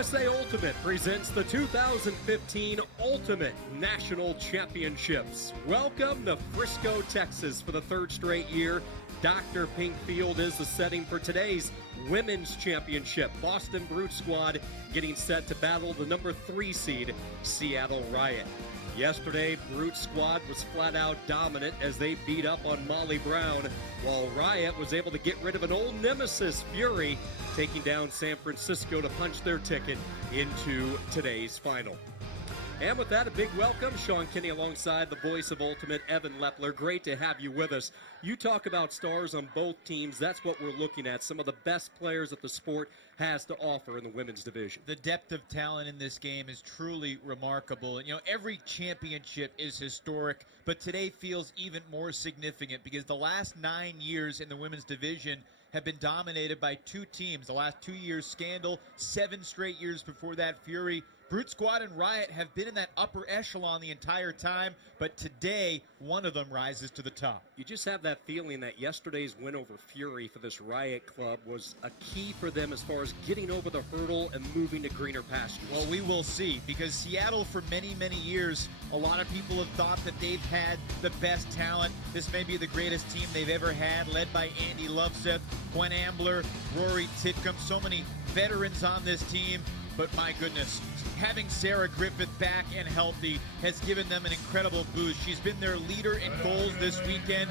USA Ultimate presents the 2015 Ultimate National Championships. Welcome to Frisco, Texas for the third straight year. Dr. Pink Field is the setting for today's Women's Championship. Boston Brute Squad getting set to battle the number 3 seed, Seattle Riot. Yesterday, Brute Squad was flat out dominant as they beat up on Molly Brown, while Riot was able to get rid of an old nemesis, Fury, taking down San Francisco to punch their ticket into today's final. And with that, a big welcome. Sean Kinney alongside the voice of Ultimate, Evan Lepler. Great to have you with us. You talk about stars on both teams. That's what we're looking at. Some of the best players that the sport has to offer in the women's division. The depth of talent in this game is truly remarkable. And, every championship is historic, but today feels even more significant because the last 9 years in the women's division have been dominated by 2 teams. The last 2 years, Scandal, 7 straight years before that, Fury. Brute Squad and Riot have been in that upper echelon the entire time, but today, one of them rises to the top. You just have that feeling that yesterday's win over Fury for this Riot club was a key for them as far as getting over the hurdle and moving to greener pastures. Well, we will see, because Seattle, for many, many years, a lot of people have thought that they've had the best talent. This may be the greatest team they've ever had, led by Andy Loveseth, Gwen Ambler, Rory Titcomb, so many veterans on this team. But my goodness, having Sarah Griffith back and healthy has given them an incredible boost. She's been their leader in goals this weekend.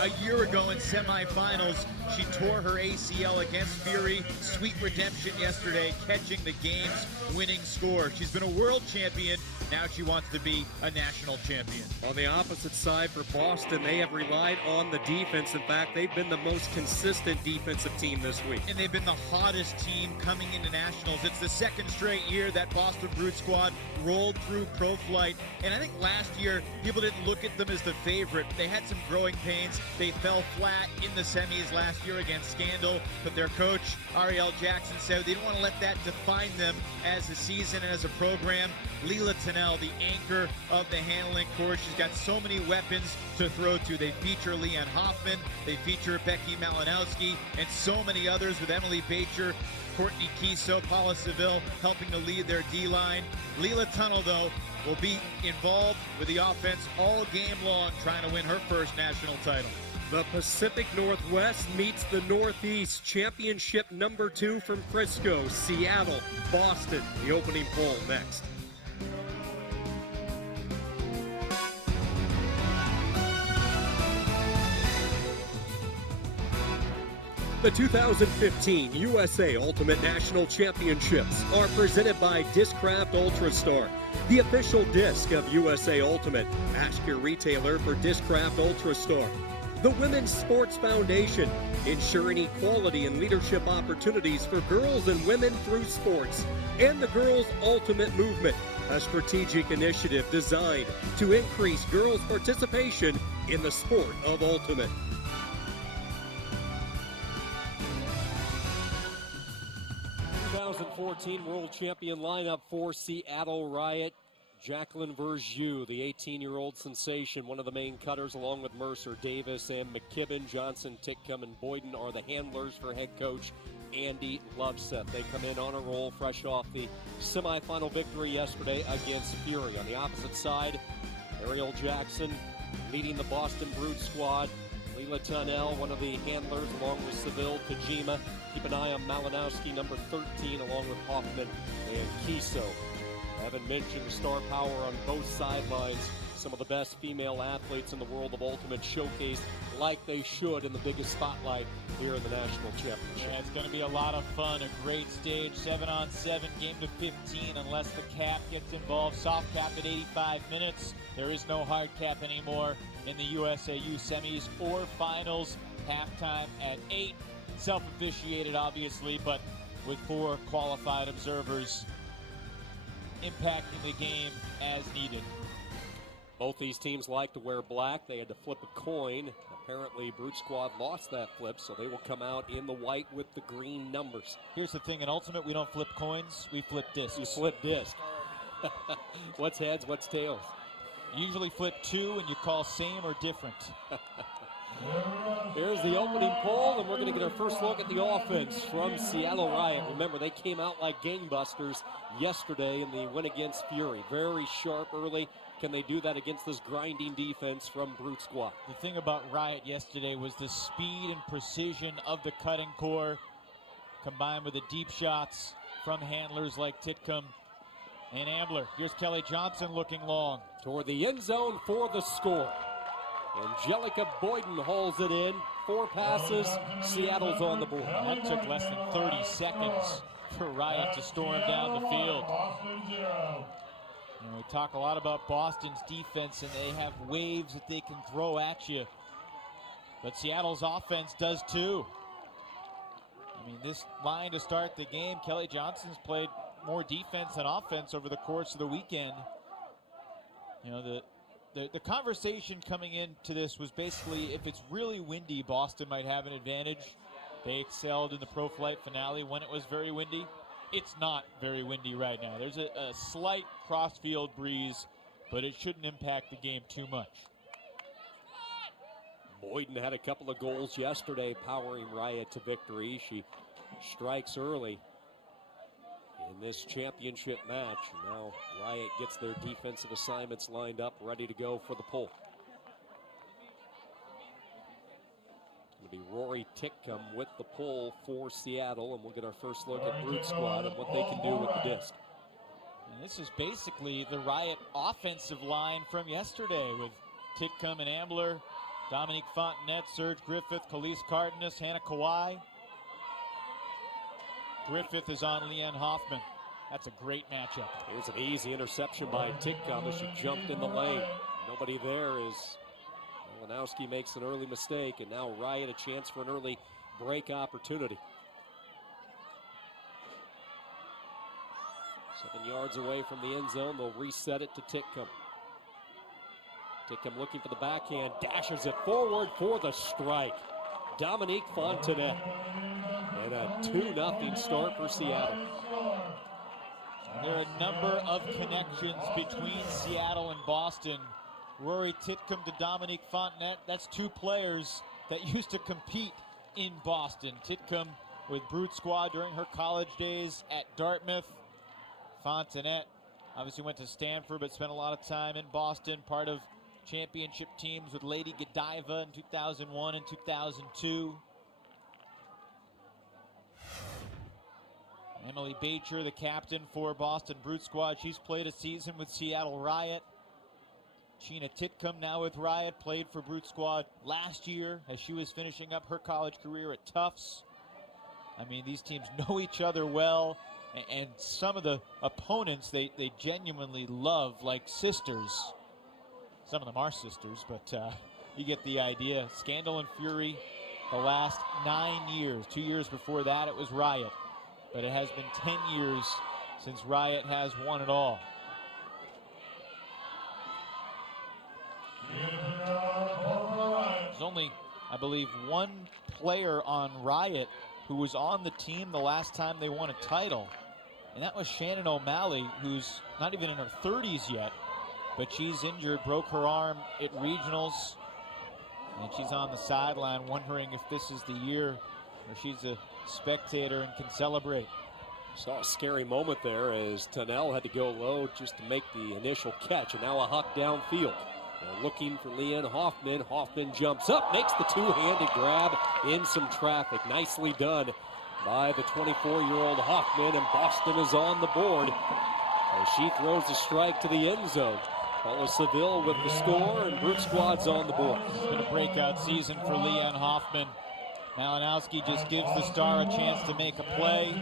A year ago in semifinals, she tore her ACL against Fury. Sweet redemption yesterday, catching the game's winning score. She's been a world champion. Now she wants to be a national champion. On the opposite side for Boston, they have relied on the defense. In fact, they've been the most consistent defensive team this week. And they've been the hottest team coming into nationals. It's the second straight year that Boston Brute Squad rolled through Pro Flight. And I think last year, people didn't look at them as the favorite. They had some growing pains. They fell flat in the semis last year against Scandal. But their coach, Ariel Jackson, said they didn't want to let that define them as a season and as a program. Leela Tennell, the anchor of the handling course. She's got so many weapons to throw to. They feature Leanne Hoffman, they feature Becky Malinowski, and so many others with Emily Bacher, Courtney Kiso, Paula Seville helping to lead their D-line. Leela Tunnell, though, will be involved with the offense all game long, trying to win her first national title. The Pacific Northwest meets the Northeast. Championship number 2 from Frisco, Seattle, Boston. The opening poll next. The 2015 USA Ultimate National Championships are presented by Discraft Ultrastar, the official disc of USA Ultimate. Ask your retailer for Discraft Ultrastar. The Women's Sports Foundation, ensuring equality and leadership opportunities for girls and women through sports. And the Girls Ultimate Movement, a strategic initiative designed to increase girls' participation in the sport of ultimate. The 2014 World Champion lineup for Seattle Riot. Jacqueline Verjus, the 18-year-old sensation, one of the main cutters, along with Mercer, Davis, and McKibben. Johnson, Titcomb, and Boyden are the handlers for head coach Andy Loveseth. They come in on a roll fresh off the semifinal victory yesterday against Fury. On the opposite side, Ariel Jackson leading the Boston Brute Squad. Leela Tunnell, one of the handlers, along with Seville, Tajima. Keep an eye on Malinowski, number 13, along with Hoffman and Kiso. Evan mentioned star power on both sidelines. Some of the best female athletes in the world of ultimate showcased like they should in the biggest spotlight here in the national championship. Yeah, it's going to be a lot of fun, a great stage, 7-on-7, game to 15 unless the cap gets involved. Soft cap at 85 minutes. There is no hard cap anymore in the USAU semis or finals. Halftime at 8. Self-officiated, obviously, but with 4 qualified observers impacting the game as needed. Both these teams like to wear black. They had to flip a coin. Apparently, Brute Squad lost that flip, so they will come out in the white with the green numbers. Here's the thing, in Ultimate, we don't flip coins, we flip discs. You flip disc. What's heads, what's tails? Usually flip 2 and you call same or different. Here's the opening poll, and we're going to get our first look at the offense from Seattle Riot. Remember, they came out like gangbusters yesterday in the win against Fury. Very sharp early. Can they do that against this grinding defense from Brute Squad? The thing about Riot yesterday was the speed and precision of the cutting core, combined with the deep shots from handlers like Titcomb and Ambler. Here's Kelly Johnson looking long. Toward the end zone for the score. Angelica Boyden hauls it in. 4 passes. Seattle's on the board. That took less than 30 seconds for Riot to storm down the field. We talk a lot about Boston's defense, and they have waves that they can throw at you. But Seattle's offense does too. I mean, this line to start the game, Kelly Johnson's played more defense than offense over the course of the weekend. You know, the conversation coming into this was basically, if it's really windy, Boston might have an advantage. They excelled in the Pro Flight finale when it was very windy. It's not very windy right now. There's a slight cross-field breeze, but it shouldn't impact the game too much. Boyden had a couple of goals yesterday, powering Riot to victory. She strikes early in this championship match. Now Riot gets their defensive assignments lined up, ready to go for the pull. It'll be Rory Titcomb with the pull for Seattle, and we'll get our first look at Brute Squad and what they can do with the disc. And this is basically the Riot offensive line from yesterday with Titcomb and Ambler, Dominique Fontenette, Serge Griffith, Khalees Cardenas, Hannah Kawhi. Griffith is on Leanne Hoffman. That's a great matchup. Here's an easy interception by Titcomb as she jumped in the lane. Nobody there as Malinowski makes an early mistake, and now Riot a chance for an early break opportunity. 7 yards away from the end zone. They'll reset it to Titcomb. Titcomb looking for the backhand, dashes it forward for the strike. Dominique Fontenette. And a 2-0 start for Seattle. There are a number of connections between Seattle and Boston. Rory Titcomb to Dominique Fontenette. That's 2 players that used to compete in Boston. Titcomb with Brute Squad during her college days at Dartmouth. Fontenette obviously went to Stanford but spent a lot of time in Boston, part of championship teams with Lady Godiva in 2001 and 2002. Emily Bacher, the captain for Boston Brute Squad. She's played a season with Seattle Riot. Sheena Titcomb now with Riot, played for Brute Squad last year as she was finishing up her college career at Tufts. I mean, these teams know each other well, and some of the opponents they genuinely love like sisters. Some of them are sisters, but you get the idea. Scandal and Fury the last 9 years. 2 years before that, it was Riot. But it has been 10 years since Riot has won it all. There's only, I believe, 1 player on Riot who was on the team the last time they won a title. And that was Shannon O'Malley, who's not even in her 30s yet. But she's injured, broke her arm at regionals. And she's on the sideline wondering if this is the year where she's a spectator and can celebrate. Saw a scary moment there as Tunnell had to go low just to make the initial catch, and now a huck downfield. They're looking for Leanne Hoffman. Hoffman jumps up, makes the 2-handed grab in some traffic. Nicely done by the 24-year-old Hoffman, and Boston is on the board as she throws a strike to the end zone. Paula Seville with the score, and Brute Squad's on the board. It's been a breakout season for Leanne Hoffman. Malinowski just gives the star a chance to make a play.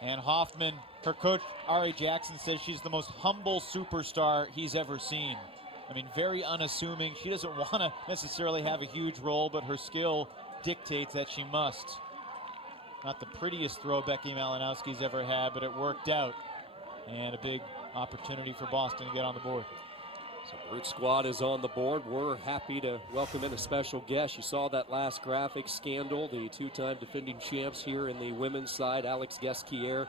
And Hoffman, her coach, Ari Jackson, says she's the most humble superstar he's ever seen. I mean, very unassuming. She doesn't want to necessarily have a huge role, but her skill dictates that she must. Not the prettiest throw Becky Malinowski's ever had, but it worked out. And a big opportunity for Boston to get on the board. So Brute Squad is on the board. We're happy to welcome in a special guest. You saw that last graphic. Scandal, the 2-time defending champs here in the women's side, Alex Guesquier,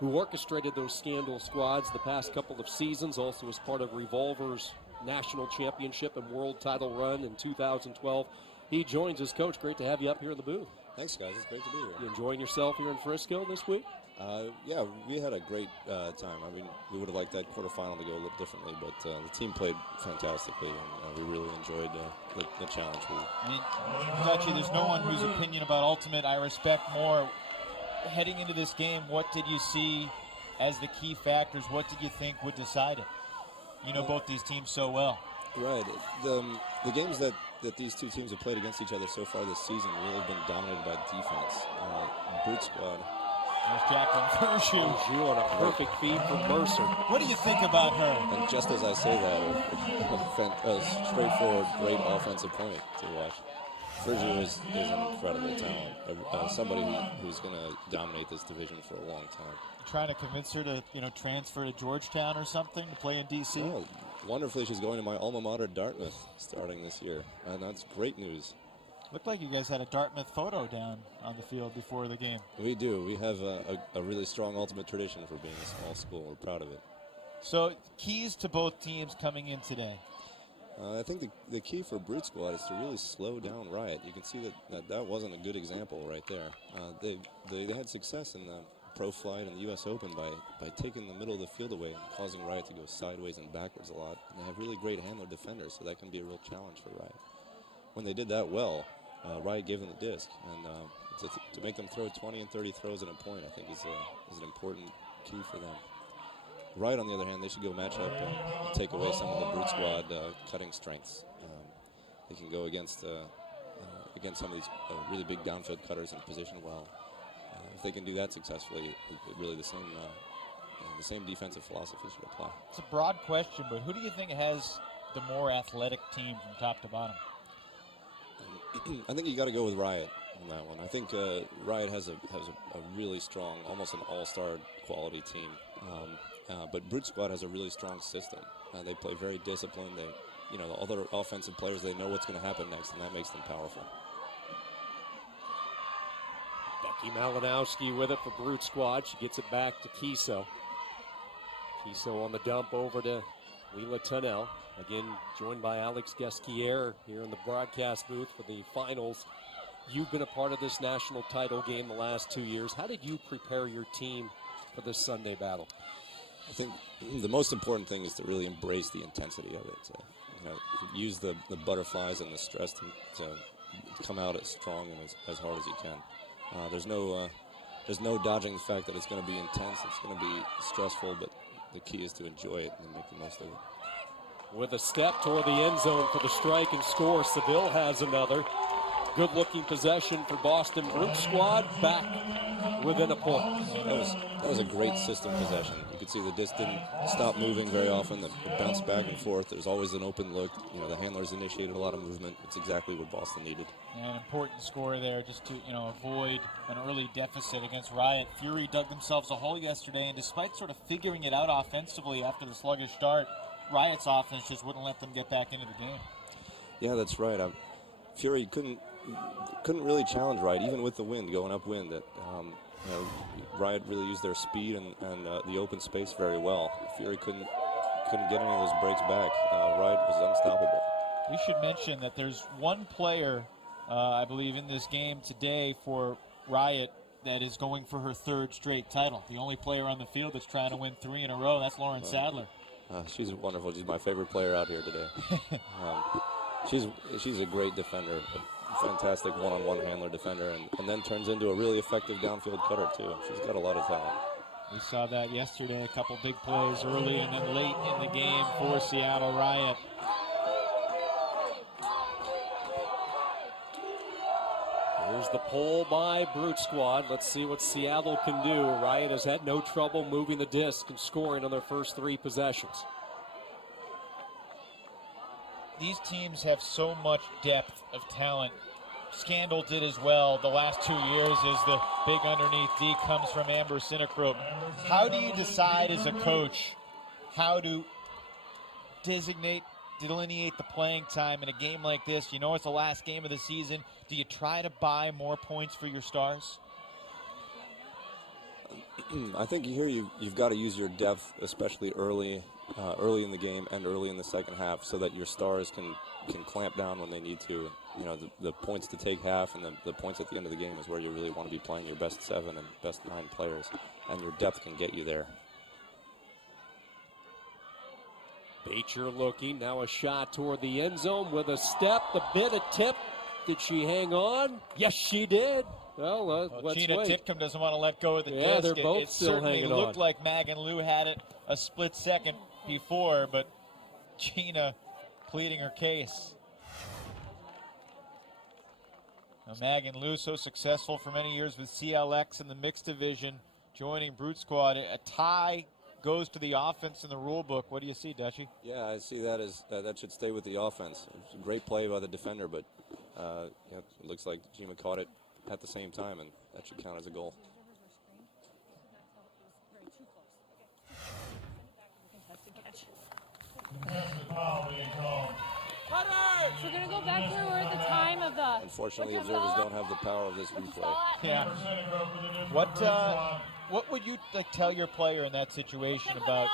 who orchestrated those Scandal squads the past couple of seasons, also was part of Revolver's national championship and world title run in 2012. he joins us. Coach, great to have you up here in the booth. Thanks, guys. It's great to be here. You enjoying yourself here in Frisco this week? Yeah, we had a great time. I mean, we would have liked that quarterfinal to go a little differently, but the team played fantastically, and we really enjoyed the challenge. I mean, Dutchie, there's no one whose opinion about Ultimate I respect more. Heading into this game, what did you see as the key factors? What did you think would decide it? You know both these teams so well. Right. The games that these two teams have played against each other so far this season really have been dominated by defense. Brute Squad. There's Jacqueline Frisco on a perfect feed from Mercer. What do you think about her? And just as I say that, a straightforward, great offensive point to watch. Frisco is an incredible talent. Somebody who's going to dominate this division for a long time. Trying to convince her to, transfer to Georgetown or something to play in D.C.? Oh, wonderfully, she's going to my alma mater, Dartmouth, starting this year. And that's great news. Looked like you guys had a Dartmouth photo down on the field before the game. We do. We have a really strong Ultimate tradition for being a small school. We're proud of it. So, keys to both teams coming in today? I think the key for Brute Squad is to really slow down Riot. You can see that wasn't a good example right there. They had success in the Pro Flight and the U.S. Open by taking the middle of the field away and causing Riot to go sideways and backwards a lot. And they have really great handler defenders, so that can be a real challenge for Riot. When they did that well, Riot gave them the disc, and to make them throw 20 and 30 throws at a point, I think is an important key for them. Riot, on the other hand, they should go match up and take away some of the Brute Squad cutting strengths. They can go against some of these really big downfield cutters and position well. If they can do that successfully, really the same defensive philosophy should apply. It's a broad question, but who do you think has the more athletic team from top to bottom? I think you got to go with Riot on that one. I think Riot has a really strong, almost an all-star quality team. But Brute Squad has a really strong system. They play very disciplined. The other offensive players, they know what's going to happen next, and that makes them powerful. Becky Malinowski with it for Brute Squad. She gets it back to Kiso. Kiso on the dump over to Leela Tunnell. Again, joined by Alex Gasquier here in the broadcast booth for the finals. You've been a part of this national title game the last 2 years. How did you prepare your team for this Sunday battle? I think the most important thing is to really embrace the intensity of it. Use the butterflies and the stress to come out as strong and as hard as you can. There's no dodging the fact that it's going to be intense. It's going to be stressful, but the key is to enjoy it and make the most of it. With a step toward the end zone for the strike and score, Seville has another. Good-looking possession for Boston. Brute Squad back within a point. That was a great system possession. You could see the disc didn't stop moving very often. It bounced back and forth. There's always an open look. The handlers initiated a lot of movement. It's exactly what Boston needed. Yeah, an important score there just to avoid an early deficit against Riot. Fury dug themselves a hole yesterday, and despite sort of figuring it out offensively after the sluggish start, Riot's offense just wouldn't let them get back into the game. Yeah, that's right. Fury couldn't really challenge Riot, even with the wind, going upwind. Riot really used their speed and the open space very well. Fury couldn't get any of those breaks back. Riot was unstoppable. We should mention that there's one player, I believe, in this game today for Riot that is going for her third straight title. The only player on the field that's trying to win 3 in a row, that's Lauren Sadler. She's wonderful. She's my favorite player out here today. She's a great defender, a fantastic one-on-one handler defender, and then turns into a really effective downfield cutter, too. She's got a lot of talent. We saw that yesterday, a couple big plays early and then late in the game for Seattle Riot. Here's the pull by Brute Squad. Let's see what Seattle can do. Riot has had no trouble moving the disc and scoring on their first 3 possessions. These teams have so much depth of talent. Scandal did as well the last 2 years as the big underneath D comes from Amber Sinecrope. How do you decide as a coach how to delineate the playing time in a game like this? You know it's the last game of the season. Do you try to buy more points for your stars? I think here you've got to use your depth, especially early in the game and early in the second half, so that your stars can clamp down when they need to you know, the points to take half and the points at the end of the game is where you really want to be playing your best 7 and best 9 players, and your depth can get you there. Bacher looking, now a shot toward the end zone with a step, the bit, a tip. Did she hang on? Yes, she did. Well, let's Gina wait. Titcomb doesn't want to let go of the Yeah, disc. they're both it still certainly hanging looked on. like Megan Liu had it a split second before, but Gina pleading her case. Now, Megan Liu, so successful for many years with CLX in the mixed division, joining Brute Squad. A tie goes to the offense in the rule book. What do you see, Dutchie? Yeah, I see that as that should stay with the offense. It's a great play by the defender, but you know, it looks like Jima caught it at the same time, and that should count as a goal. So we're going to go back to where we're at the time of the... Unfortunately, observers don't have the power of this replay. Yeah. What would you tell your player in that situation about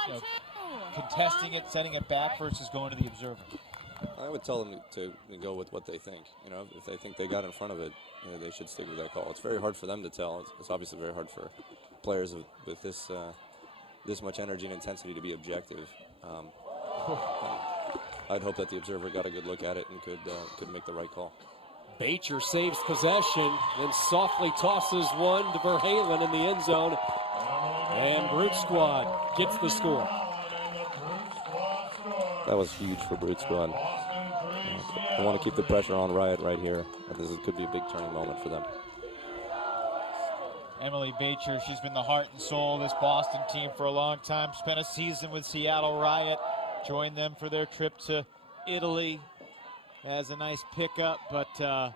contesting it, sending it back versus going to the observer? I would tell them to go with what they think. You know, if they think they got in front of it, you know, they should stick with that call. It's very hard for them to tell. It's obviously very hard for players with this much energy and intensity to be objective. I'd hope that the observer got a good look at it and could make the right call. Bacher saves possession, then softly tosses one to Verhalen in the end zone. And Brute Squad gets the score. That was huge for Brute Squad. They want to keep the pressure on Riot right here. This could be a big turning moment for them. Emily Bacher, she's been the heart and soul of this Boston team for a long time. Spent a season with Seattle Riot. Joined them for their trip to Italy as a nice pickup. But, I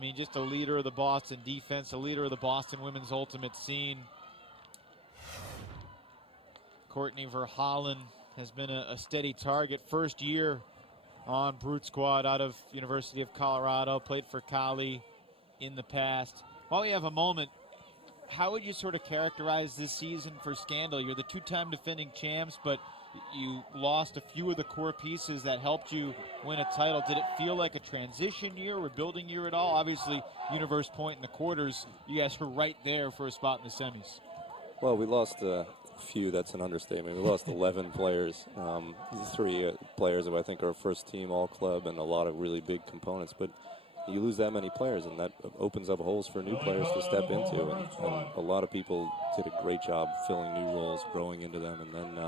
mean, just a leader of the Boston defense, a leader of the Boston women's ultimate scene. Courtney Verhalen has been a steady target. First year on Brute Squad out of University of Colorado. Played for Cali in the past. While we have a moment, how would you sort of characterize this season for Scandal? You're the two-time defending champs, but you lost a few of the core pieces that helped you win a title. Did it feel like a transition year, rebuilding year at all? Obviously, Universe Point in the quarters, you guys were right there for a spot in the semis. Well, we lost a few. That's an understatement. We lost 11 players. 3 players who I think are first team all club and a lot of really big components. But you lose that many players, and that opens up holes for new players to step into. And a lot of people did a great job filling new roles, growing into them, and then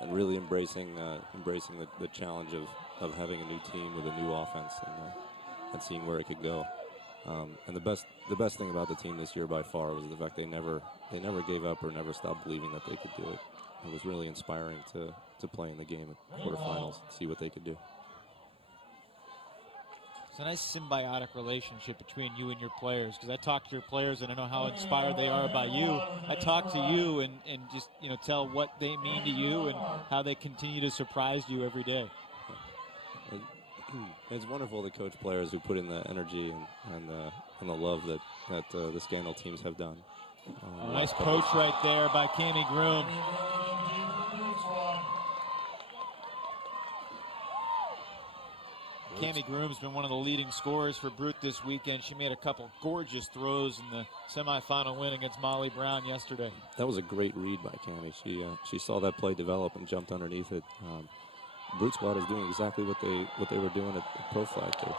and really embracing the challenge of having a new team with a new offense and seeing where it could go. And the best thing about the team this year by far was the fact they never gave up or never stopped believing that they could do it. It was really inspiring to play in the game at quarterfinals, see what they could do. It's a nice symbiotic relationship between you and your players, because I talk to your players and I know how inspired they are by you. I talk to you and just tell what they mean to you and how they continue to surprise you every day. It's wonderful to coach players who put in the energy and the love that the Scandal teams have done. Nice coach right there by Cami Groom. Cami Groom's been one of the leading scorers for Brute this weekend. She made a couple gorgeous throws in the semifinal win against Molly Brown yesterday. That was a great read by Cami. She saw that play develop and jumped underneath it. Brute Squad is doing exactly what they were doing at Pro Flight too.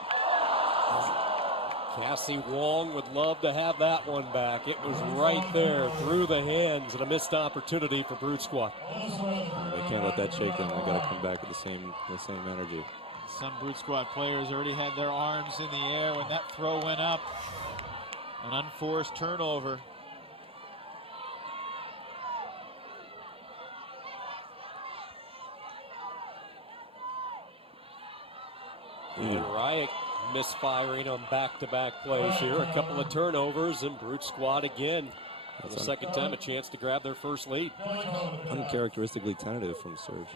Cassie Wong would love to have that one back. It was right there through the hands, and a missed opportunity for Brute Squad. They can't let that shake them. They got to come back with the same energy. Some Brute Squad players already had their arms in the air when that throw went up. An unforced turnover. And Riot misfiring on back-to-back plays here. A couple of turnovers, and Brute Squad again. For the second time, a chance to grab their first lead. Uncharacteristically tentative from Serge.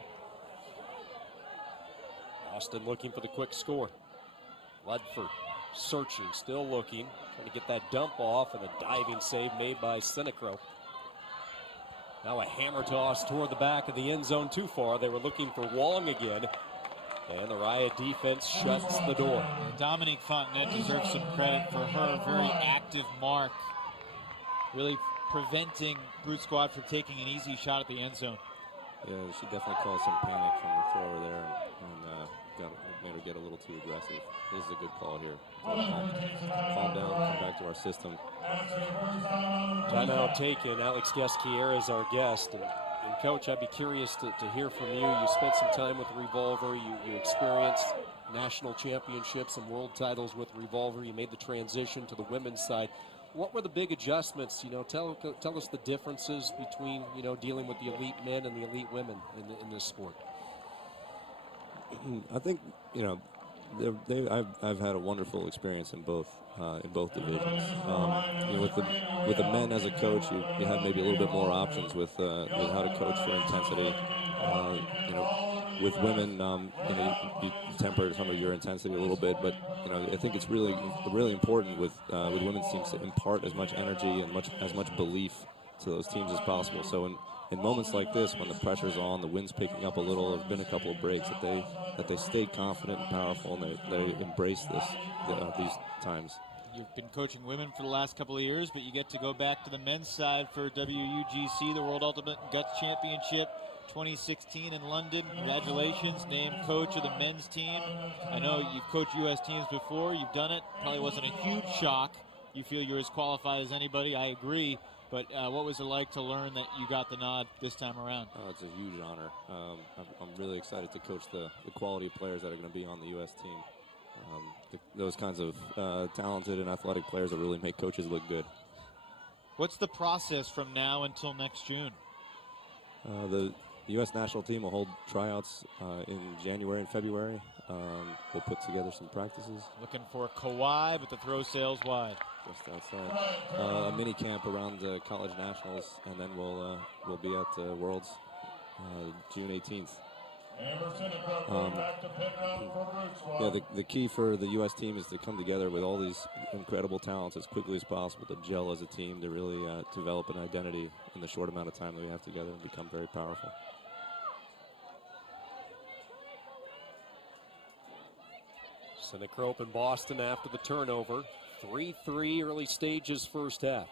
Austin looking for the quick score. Ludford searching, still looking, trying to get that dump off, and a diving save made by Sinecro. Now a hammer toss toward the back of the end zone, too far. They were looking for Wong again. And the Riot defense shuts the door. Dominique Fontenette deserves some credit for her very active mark, really preventing Brute Squad from taking an easy shot at the end zone. Yeah, she definitely caused some panic from the thrower there and made her get a little too aggressive. This is a good call here. Calm down, come back to our system. Timeout taken. Alex Guesquier is our guest. And Coach, I'd be curious to hear from you. You spent some time with Revolver. You experienced national championships and world titles with Revolver. You made the transition to the women's side. What were the big adjustments? Tell us the differences between, dealing with the elite men and the elite women in this sport. I think, I've had a wonderful experience in both divisions. With the men as a coach, you have maybe a little bit more options with how to coach for intensity. With women, you temper some of your intensity a little bit, but I think it's really important with women's teams to impart as much energy and as much belief to those teams as possible. So in moments like this, when the pressure's on, the wind's picking up a little, there's been a couple of breaks that they stay confident and powerful, and they embrace these times. You've been coaching women for the last couple of years, but you get to go back to the men's side for WUGC, the World Ultimate Guts Championship 2016 in London. Congratulations, named coach of the men's team. I know you've coached U.S. teams before. You've done it. Probably wasn't a huge shock. You feel you're as qualified as anybody. I agree. But what was it like to learn that you got the nod this time around? Oh, it's a huge honor. I'm really excited to coach the quality of players that are going to be on the U.S. team. Those kinds of talented and athletic players that really make coaches look good. What's the process from now until next June? The U.S. national team will hold tryouts in January and February. We'll put together some practices. Looking for Kawhi, but the throw sails wide. Just outside. A mini camp around the college nationals, and then we'll be at Worlds June 18th. The key for the U.S. team is to come together with all these incredible talents as quickly as possible, to gel as a team, to really develop an identity in the short amount of time that we have together and become very powerful. Sinecrope in Boston after the turnover. 3-3 early stages first half.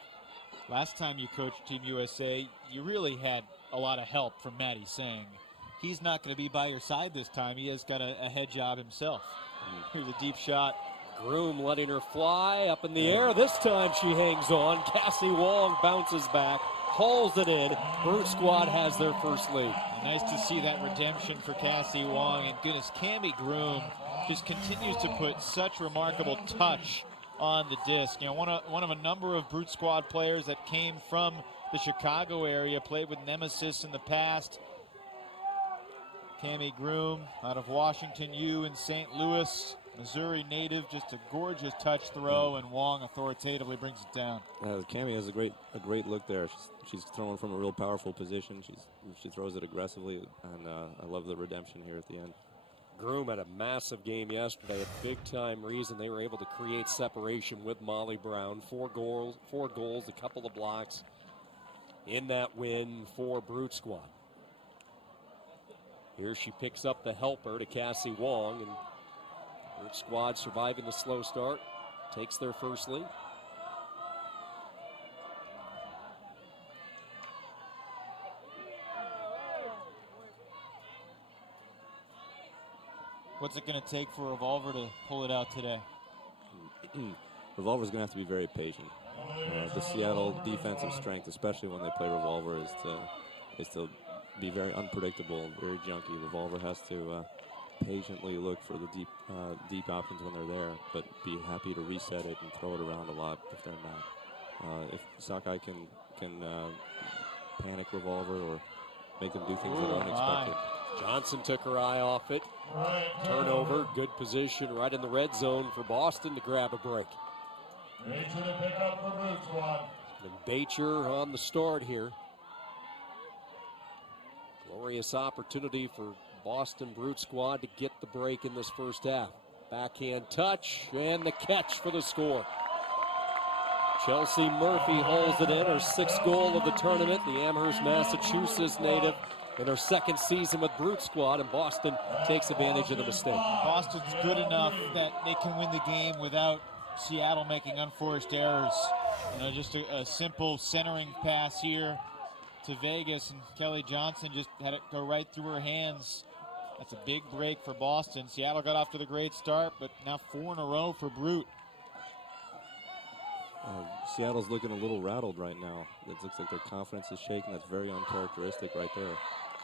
Last time you coached Team USA, you really had a lot of help from Matty Sang. He's not going to be by your side this time. He has got a head job himself. Here's a deep shot. Groom letting her fly up in the air. This time she hangs on. Cassie Wong bounces back, hauls it in. Brute Squad has their first lead. Nice to see that redemption for Cassie Wong. And goodness, Cammie Groom just continues to put such remarkable touch on the disc. One of a number of Brute Squad players that came from the Chicago area, played with Nemesis in the past. Cammie Groom out of Washington U in St. Louis, Missouri native, just a gorgeous touch throw, and Wong authoritatively brings it down. Cammie has a great look there. She's throwing from a real powerful position. She throws it aggressively, and I love the redemption here at the end. Groom had a massive game yesterday, a big-time reason they were able to create separation with Molly Brown. Four goals, a couple of blocks in that win for Brute Squad. Here she picks up the helper to Cassie Wong, and Brute Squad surviving the slow start, takes their first lead. What's it going to take for Revolver to pull it out today? Revolver's going to have to be very patient. The Seattle defensive strength, especially when they play Revolver, is to be very unpredictable, very junky. Revolver has to patiently look for the deep options when they're there, but be happy to reset it and throw it around a lot if they're not. If Sakai can panic Revolver or make them do things that are unexpected. Johnson took her eye off it. Turnover, good position right in the red zone for Boston to grab a break. Bacher to pick up for Brute Squad. And Bacher on the start here. Glorious opportunity for Boston Brute Squad to get the break in this first half. Backhand touch and the catch for the score. Chelsea Murphy holds it in, her sixth goal of the tournament. The Amherst, Massachusetts native in their second season with Brute Squad, and Boston takes advantage of the mistake. Boston's good enough that they can win the game without Seattle making unforced errors. Just a simple centering pass here to Vegas, and Kelly Johnson just had it go right through her hands. That's a big break for Boston. Seattle got off to the great start, but now 4 in a row for Brute. Seattle's looking a little rattled right now. It looks like their confidence is shaking. That's very uncharacteristic right there.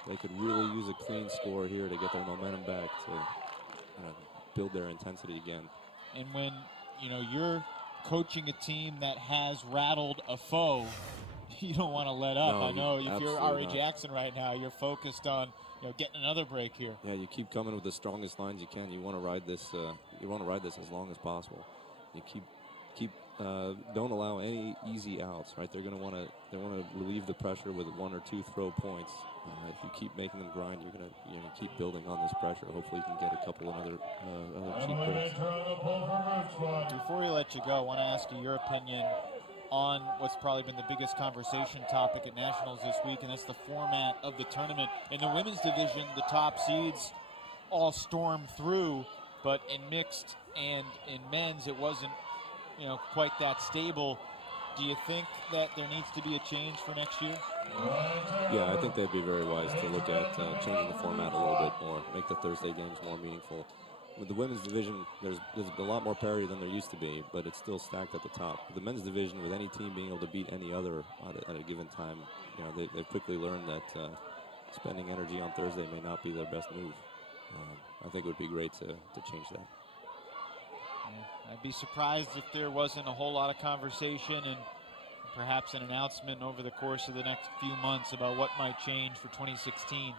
They could really use a clean score here to get their momentum back, to build their intensity again. And when you're coaching a team that has rattled a foe, you don't want to let up. No, I know if you're absolutely Ari not. Jackson right now, you're focused on getting another break here. Yeah, you keep coming with the strongest lines you can. You want to ride this. You want to ride this as long as possible. You keep. Don't allow any easy outs. Right, they want to relieve the pressure with 1 or 2 throw points. If you keep making them grind, you're gonna keep building on this pressure. Hopefully, you can get a couple of other cheap breaks. Before we let you go, I want to ask you your opinion on what's probably been the biggest conversation topic at Nationals this week, and that's the format of the tournament. In the women's division, the top seeds all stormed through, but in mixed and in men's, it wasn't quite that stable. Do you think that there needs to be a change for next year? Yeah, I think they'd be very wise to look at changing the format a little bit more, make the Thursday games more meaningful. With the women's division, there's a lot more parity than there used to be, but it's still stacked at the top. The men's division, with any team being able to beat any other at a given time, they've quickly learned that spending energy on Thursday may not be their best move. I think it would be great to change that. I'd be surprised if there wasn't a whole lot of conversation and perhaps an announcement over the course of the next few months about what might change for 2016.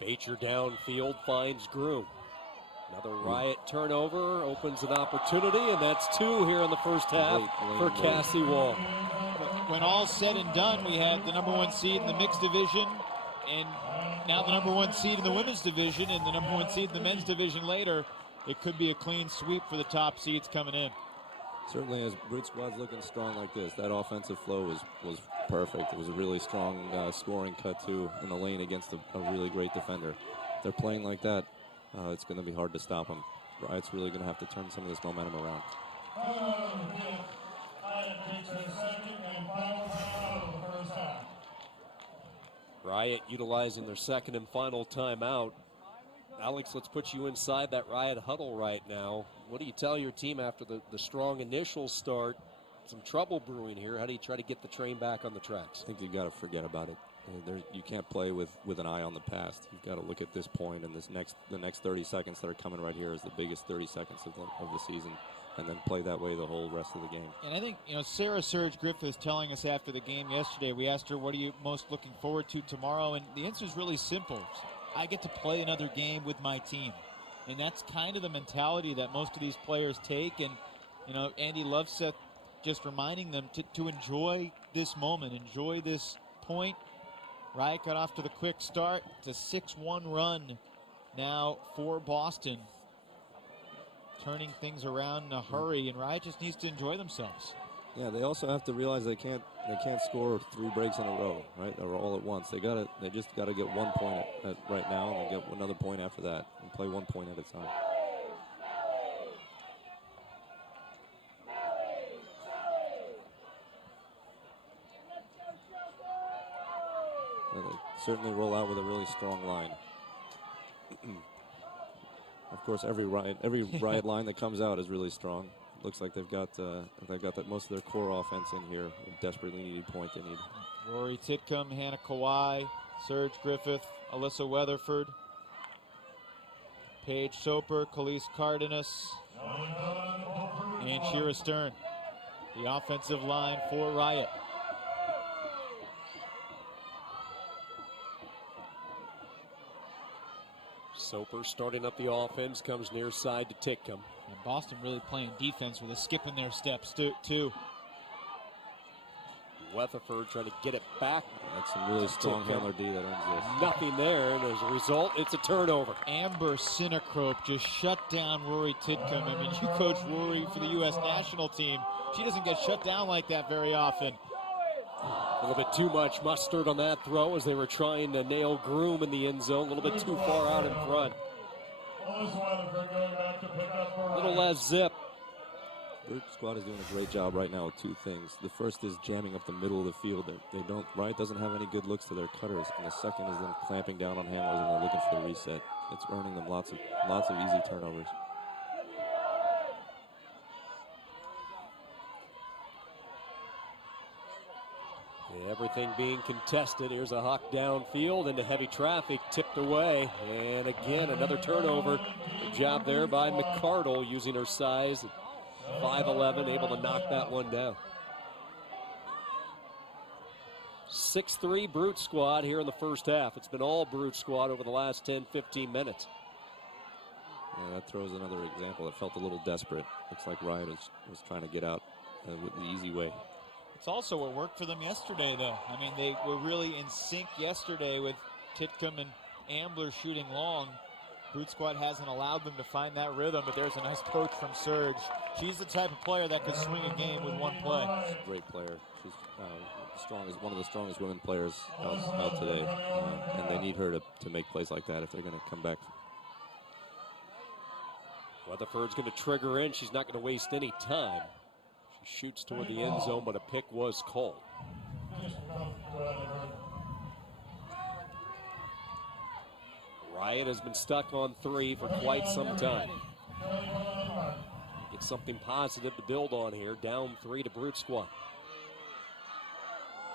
Bacher downfield finds Groom. Another Riot turnover opens an opportunity, and that's 2 here in the first half for Cassie Wall. When all's said and done, we had the number 1 seed in the mixed division, and now the number 1 seed in the women's division, and the number 1 seed in the men's division later. It could be a clean sweep for the top seeds coming in. Certainly, as Brute Squad's looking strong like this, that offensive flow was perfect. It was a really strong scoring cut, too, in the lane against a really great defender. If they're playing like that, it's going to be hard to stop them. Riot's really going to have to turn some of this momentum around. Riot utilizing their second and final timeout. Alex, let's put you inside that Riot huddle right now. What do you tell your team after the strong initial start? Some trouble brewing here. How do you try to get the train back on the tracks? I think you've got to forget about it. You can't play with an eye on the past. You've got to look at this point and the next 30 seconds that are coming right here is the biggest 30 seconds of the season, and then play that way the whole rest of the game. And I think, Sarah Surge Griffiths telling us after the game yesterday, we asked her, what are you most looking forward to tomorrow? And the answer is really simple. I get to play another game with my team. And that's kind of the mentality that most of these players take. And, Andy Loveseth just reminding them to enjoy this moment, enjoy this point. Riot got off to the quick start. It's a 6-1 run now for Boston. Turning things around in a hurry, and Riot just needs to enjoy themselves. Yeah, they also have to realize they can't score 3 breaks in a row, right? Or all at once. They just gotta get 1 point right now, and then get another point after that, and play 1 point at a time. And they certainly roll out with a really strong line. Of course, every Riot line that comes out is really strong. Looks like they've got that most of their core offense in here. A desperately needed point they need. Rory Titcomb, Hannah Kawhi, Serge Griffith, Alyssa Weatherford, Paige Soper, Khalees Cardenas, and Shira Stern. The offensive line for Riot. Soper starting up the offense, comes near side to Titcomb. And Boston really playing defense with a skip in their steps too. Weatherford trying to get it back. That's some really strong handler D that earns this. Nothing there, and as a result, it's a turnover. Amber Sinacrope just shut down Rory Titcomb. I mean, you coach Rory for the U.S. national team. She doesn't get shut down like that very often. A little bit too much mustard on that throw as they were trying to nail Groom in the end zone. A little bit too far out in front. A little less zip. Brute Squad is doing a great job right now with two things. The first is jamming up the middle of the field. Riot doesn't have any good looks to their cutters. And the second is them clamping down on handlers when they're looking for the reset. It's earning them lots of easy turnovers. Everything being contested. Here's a huck downfield into heavy traffic, tipped away. And again, another turnover. Good job there by McCardle using her size. 5'11", able to knock that one down. 6-3 Brute Squad here in the first half. It's been all Brute Squad over the last 10-15 minutes. Yeah, that throws another example. It felt a little desperate. Looks like Riot was trying to get out with the easy way. It's also what worked for them yesterday, though. I mean, they were really in sync yesterday with Titcomb and Ambler shooting long. Brute Squad hasn't allowed them to find that rhythm, but there's a nice poach from Serge. She's the type of player that could swing a game with one play. She's a great player. She's one of the strongest women players out today, and they need her to make plays like that if they're going to come back. Weatherford's going to trigger in. She's not going to waste any time. She shoots toward the end zone, but a pick was called. Riot has been stuck on 3 for quite some time. It's something positive to build on here. Down 3 to Brute Squad.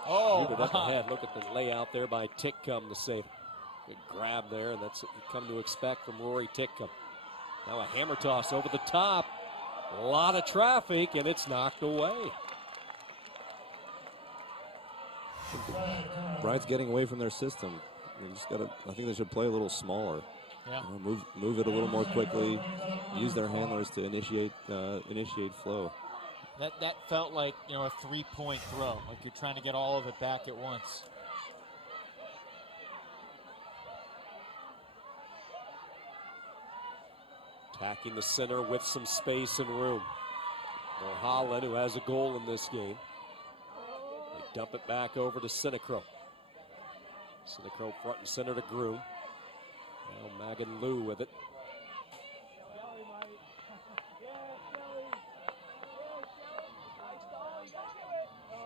Oh, up ahead. Look at the layout there by Titcomb to save. Good grab there, and that's what you come to expect from Rory Titcomb. Now a hammer toss over the top. A lot of traffic, and it's knocked away. Riot's getting away from their system. I think they should play a little smaller. Yeah. Move it a little more quickly. Use their handlers to initiate flow. That felt like, a 3-point throw, like you're trying to get all of it back at once. Attacking the center with some space and room. Holland, who has a goal in this game. They dump it back over to Sinecro. Sinecro front and center to Groom. Now Magan Lou with it.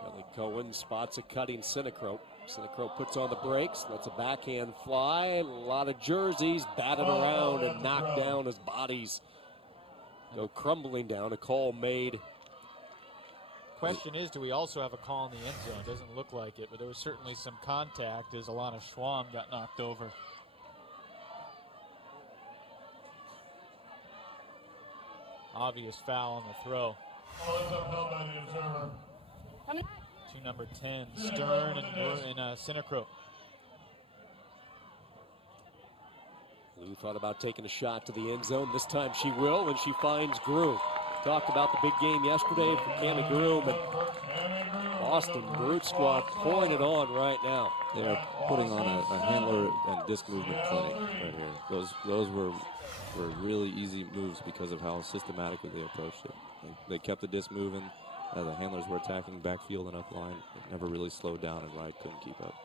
Shelly Cohen spots a cutting Sinecro. Sinecro puts on the brakes, lets a backhand fly. A lot of jerseys batted around and knocked down as bodies go crumbling down. A call made. Question is, do we also have a call in the end zone? It doesn't look like it, but there was certainly some contact as Alana Schwam got knocked over. Obvious foul on the throw. To number 10, Stern and Sinecro. Lou thought about taking a shot to the end zone. This time she will, and she finds Groom. Talked about the big game yesterday for Cammie Groom, and Boston Brute Squad pouring it on right now. They're putting on a handler and disc movement clinic right here. Those were really easy moves because of how systematically they approached it. They kept the disc moving. The handlers were attacking backfield and up line. It never really slowed down, and Riot couldn't keep up.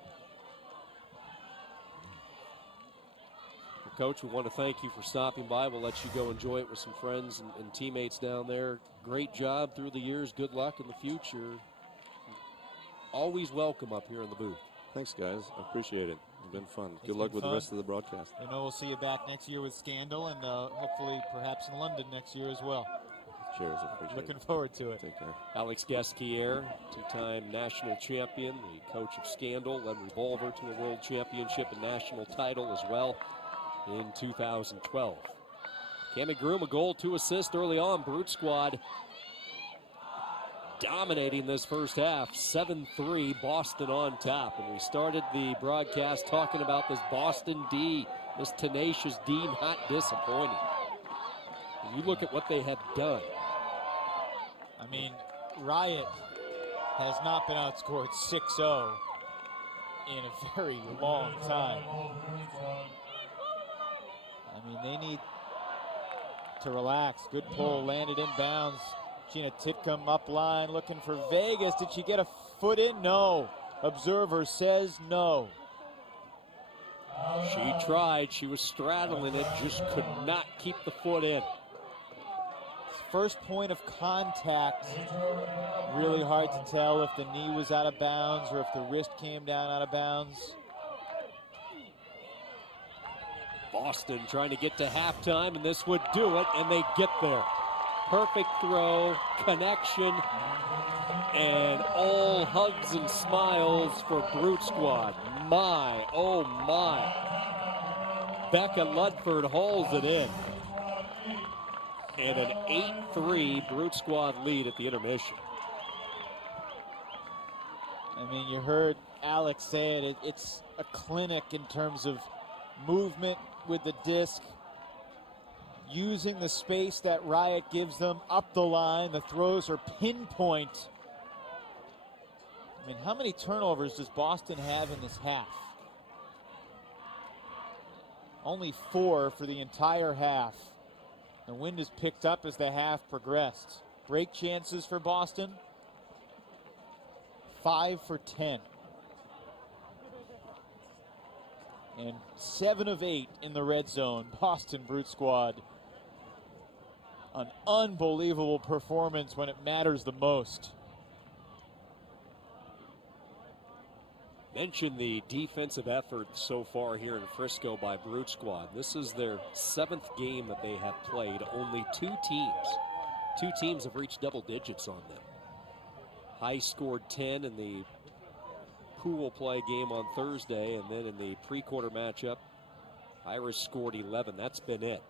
Coach, we want to thank you for stopping by. We'll let you go enjoy it with some friends and teammates down there. Great job through the years. Good luck in the future. Always welcome up here in the booth. Thanks, guys. I appreciate it. It's been fun. Good luck with the rest of the broadcast. I know we'll see you back next year with Scandal, and hopefully perhaps in London next year as well. Cheers. I appreciate Looking forward to it. Take care. Alex Gasquier, two-time national champion, the coach of Scandal, led Revolver to a world championship and national title as well in 2012. Cammie Groom, a goal, 2 assists early on. Brute Squad dominating this first half. 7-3, Boston on top. And we started the broadcast talking about this Boston D, this tenacious D, not disappointing. And you look at what they have done. I mean, Riot has not been outscored 6-0 in a very long time. I mean, they need to relax. Good pull, landed in bounds. Gina Titcomb up line looking for Vegas. Did she get a foot in? No. Observer says no. She tried. She was straddling it, just could not keep the foot in. First point of contact. Really hard to tell if the knee was out of bounds or if the wrist came down out of bounds. Boston trying to get to halftime, and this would do it, and they get there. Perfect throw, connection, and all hugs and smiles for Brute Squad. My, oh my. Becca Ludford hauls it in. And an 8-3 Brute Squad lead at the intermission. I mean, you heard Alex say it. It's a clinic in terms of movement with the disc, using the space that Riot gives them up the line. The throws are pinpoint. I mean, how many turnovers does Boston have in this half? Only 4 for the entire half. The wind has picked up as the half progressed. Break chances for Boston, 5 for 10. And 7 of 8 in the red zone. Boston Brute Squad. An unbelievable performance when it matters the most. Mention the defensive effort so far here in Frisco by Brute Squad. This is their 7th game that they have played. Only 2 teams have reached double digits on them. High scored 10 in the pool play game on Thursday, and then in the pre-quarter matchup, Irish scored 11. That's been it.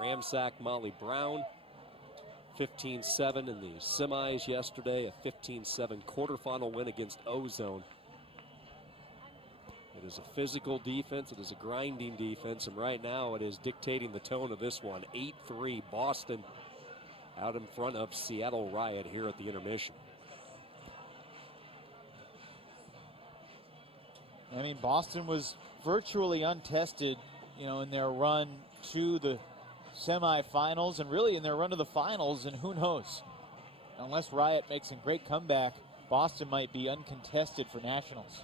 Ramsack Molly Brown, 15-7 in the semis yesterday, a 15-7 quarterfinal win against Ozone. It is a physical defense, it is a grinding defense, and right now it is dictating the tone of this one. 8-3 Boston out in front of Seattle Riot here at the intermission. I mean, Boston was virtually untested, in their run to the semifinals and really in their run to the finals, and who knows? Unless Riot makes a great comeback, Boston might be uncontested for nationals.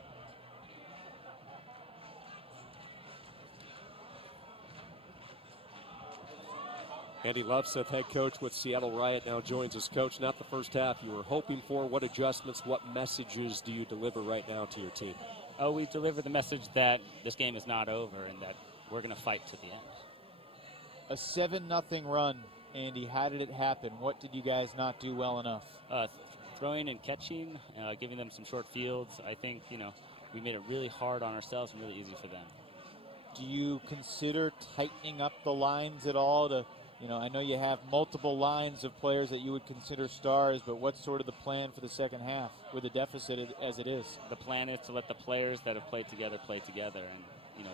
Andy Loveseth, head coach with Seattle Riot, now joins us. Coach, not the first half you were hoping for. What adjustments, what messages do you deliver right now to your team? Oh, we deliver the message that this game is not over and that we're going to fight to the end. A 7-0 run, Andy. How did it happen? What did you guys not do well enough? Throwing and catching, giving them some short fields. I think, we made it really hard on ourselves and really easy for them. Do you consider tightening up the lines at all to, I know you have multiple lines of players that you would consider stars, but what's sort of the plan for the second half with the deficit as it is? The plan is to let the players that have played together play together, and,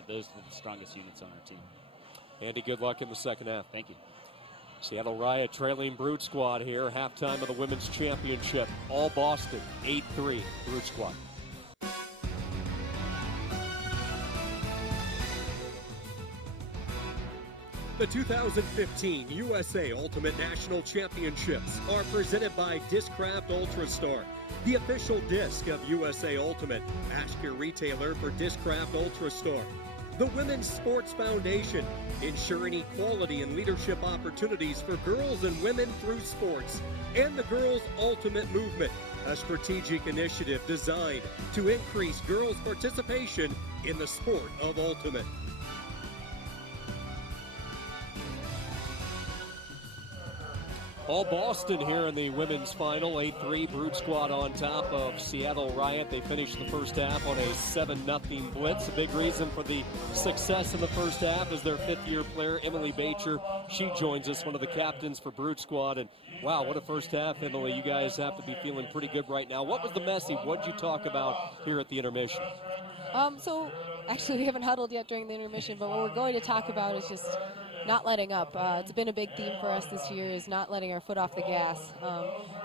those are the strongest units on our team. Andy, good luck in the second half. Thank you. Seattle Riot trailing Brute Squad here, halftime of the Women's Championship. All Boston, 8-3, Brute Squad. The 2015 USA Ultimate National Championships are presented by Discraft Ultrastar, the official disc of USA Ultimate. Ask your retailer for Discraft Ultrastar. The Women's Sports Foundation, ensuring equality and leadership opportunities for girls and women through sports. And the Girls Ultimate Movement, a strategic initiative designed to increase girls' participation in the sport of ultimate. All Boston here in the women's final, 8-3, Brute Squad on top of Seattle Riot. They finished the first half on a 7-0 blitz. A big reason for the success in the first half is their fifth-year player, Emily Bacher. She joins us, one of the captains for Brute Squad. And wow, what a first half, Emily. You guys have to be feeling pretty good right now. What was the message? What did you talk about here at the intermission? So actually we haven't huddled yet during the intermission, but what we're going to talk about is just not letting up. It's been a big theme for us this year, is not letting our foot off the gas.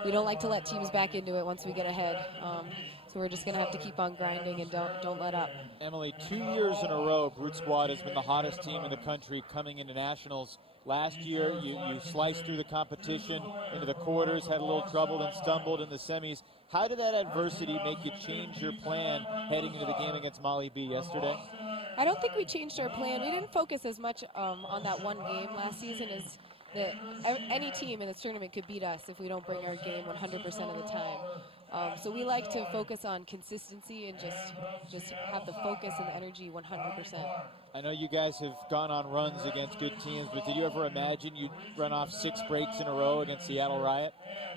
We don't like to let teams back into it once we get ahead. So we're just going to have to keep on grinding and don't let up. Emily, 2 years in a row, Brute Squad has been the hottest team in the country coming into nationals. Last year, you sliced through the competition into the quarters, had a little trouble, then stumbled in the semis. How did that adversity make you change your plan heading into the game against Molly B yesterday? I don't think we changed our plan. We didn't focus as much on that one game last season as that any team in this tournament could beat us if we don't bring our game 100% of the time. So we like to focus on consistency and just have the focus and the energy 100%. I know you guys have gone on runs against good teams, but did you ever imagine you'd run off 6 breaks in a row against Seattle Riot?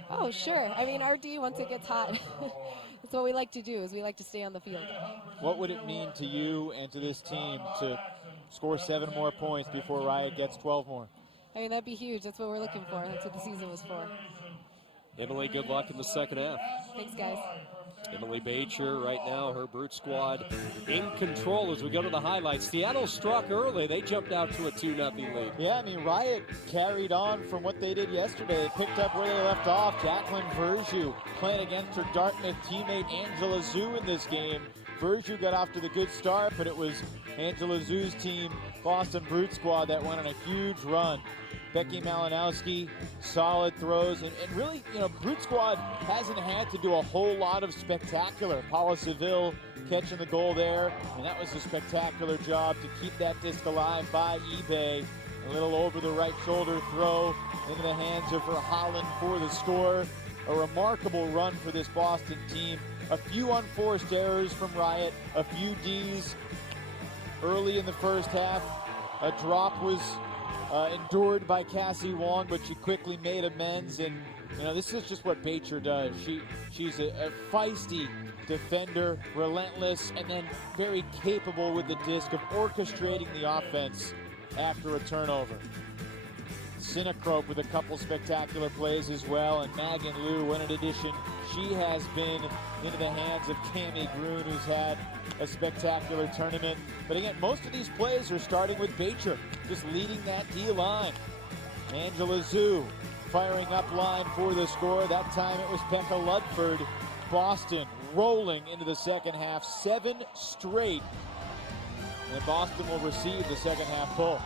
Oh, sure. I mean, our D, once it gets hot, that's what we like to do, is we like to stay on the field. What would it mean to you and to this team to score 7 more points before Riot gets 12 more? I mean, that'd be huge. That's what we're looking for. That's what the season was for. Emily, good luck in the second half. Thanks, guys. Emily Bacher right now, her Brute squad in control as we go to the highlights. Seattle struck early. They jumped out to a 2-0 lead. Yeah, I mean, Riot carried on from what they did yesterday. They picked up where they left off. Jacqueline Verju playing against her Dartmouth teammate Angela Zhu in this game. Verju got off to the good start, but it was Angela Zhu's team, Boston Brute squad, that went on a huge run. Becky Malinowski, solid throws, and really, you know, Brute Squad hasn't had to do a whole lot of spectacular. Paula Seville catching the goal there, and that was a spectacular job to keep that disc alive by eBay. A little over the right shoulder throw into the hands of her Holland for the score. A remarkable run for this Boston team. A few unforced errors from Riot, a few Ds early in the first half. A drop was endured by Cassie Wong, but she quickly made amends, and you know, this is just what Bacher does. She's a feisty defender, relentless, and then very capable with the disc of orchestrating the offense after a turnover. Sinacrope with a couple spectacular plays as well, and Megan Liu, what an addition she has been into the hands of Cammie Grun, who's had a spectacular tournament. But again, most of these plays are starting with Bacher, just leading that D-line. Angela Zhu firing up line for the score. That time it was Pekka Ludford. Boston rolling into the second half, 7 straight. And Boston will receive the second half pull.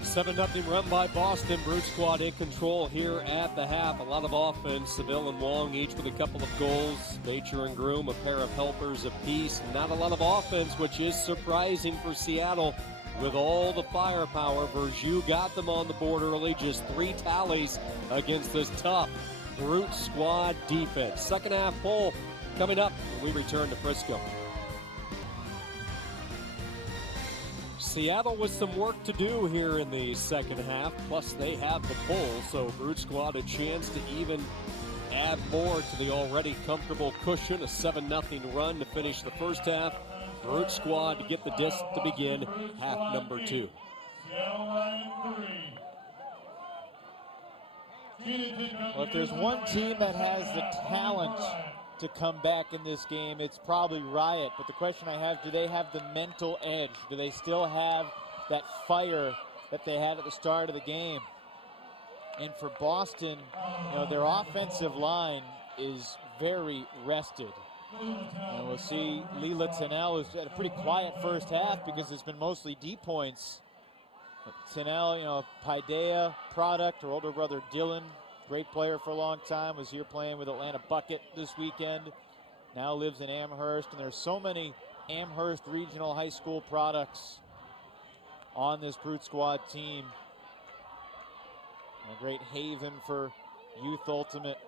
A 7-0 run by Boston. Brute squad in control here at the half. A lot of offense. Seville and Wong each with a couple of goals. Bacher and Groom, a pair of helpers apiece. Not a lot of offense, which is surprising for Seattle. With all the firepower, Verju got them on the board early. Just 3 tallies against this tough Brute squad defense. Second half poll coming up when we return to Frisco. Seattle with some work to do here in the second half, plus they have the pull, so Brute squad a chance to even add more to the already comfortable cushion. A 7-0 run to finish the first half. Brute squad to get the disc to begin half number 2. Well, if there's one team that has the talent to come back in this game, it's probably Riot. But the question I have, do they have the mental edge? Do they still have that fire that they had at the start of the game? And for Boston, you know, their offensive line is very rested. And we'll see Leela Tennell, who's had a pretty quiet first half because it's been mostly D points. But Tennell, you know, Paideia product, her older brother Dylan, great player for a long time, was here playing with Atlanta Bucket this weekend. Now lives in Amherst, and there's so many Amherst regional high school products on this Brute squad team. And a great haven for youth ultimate.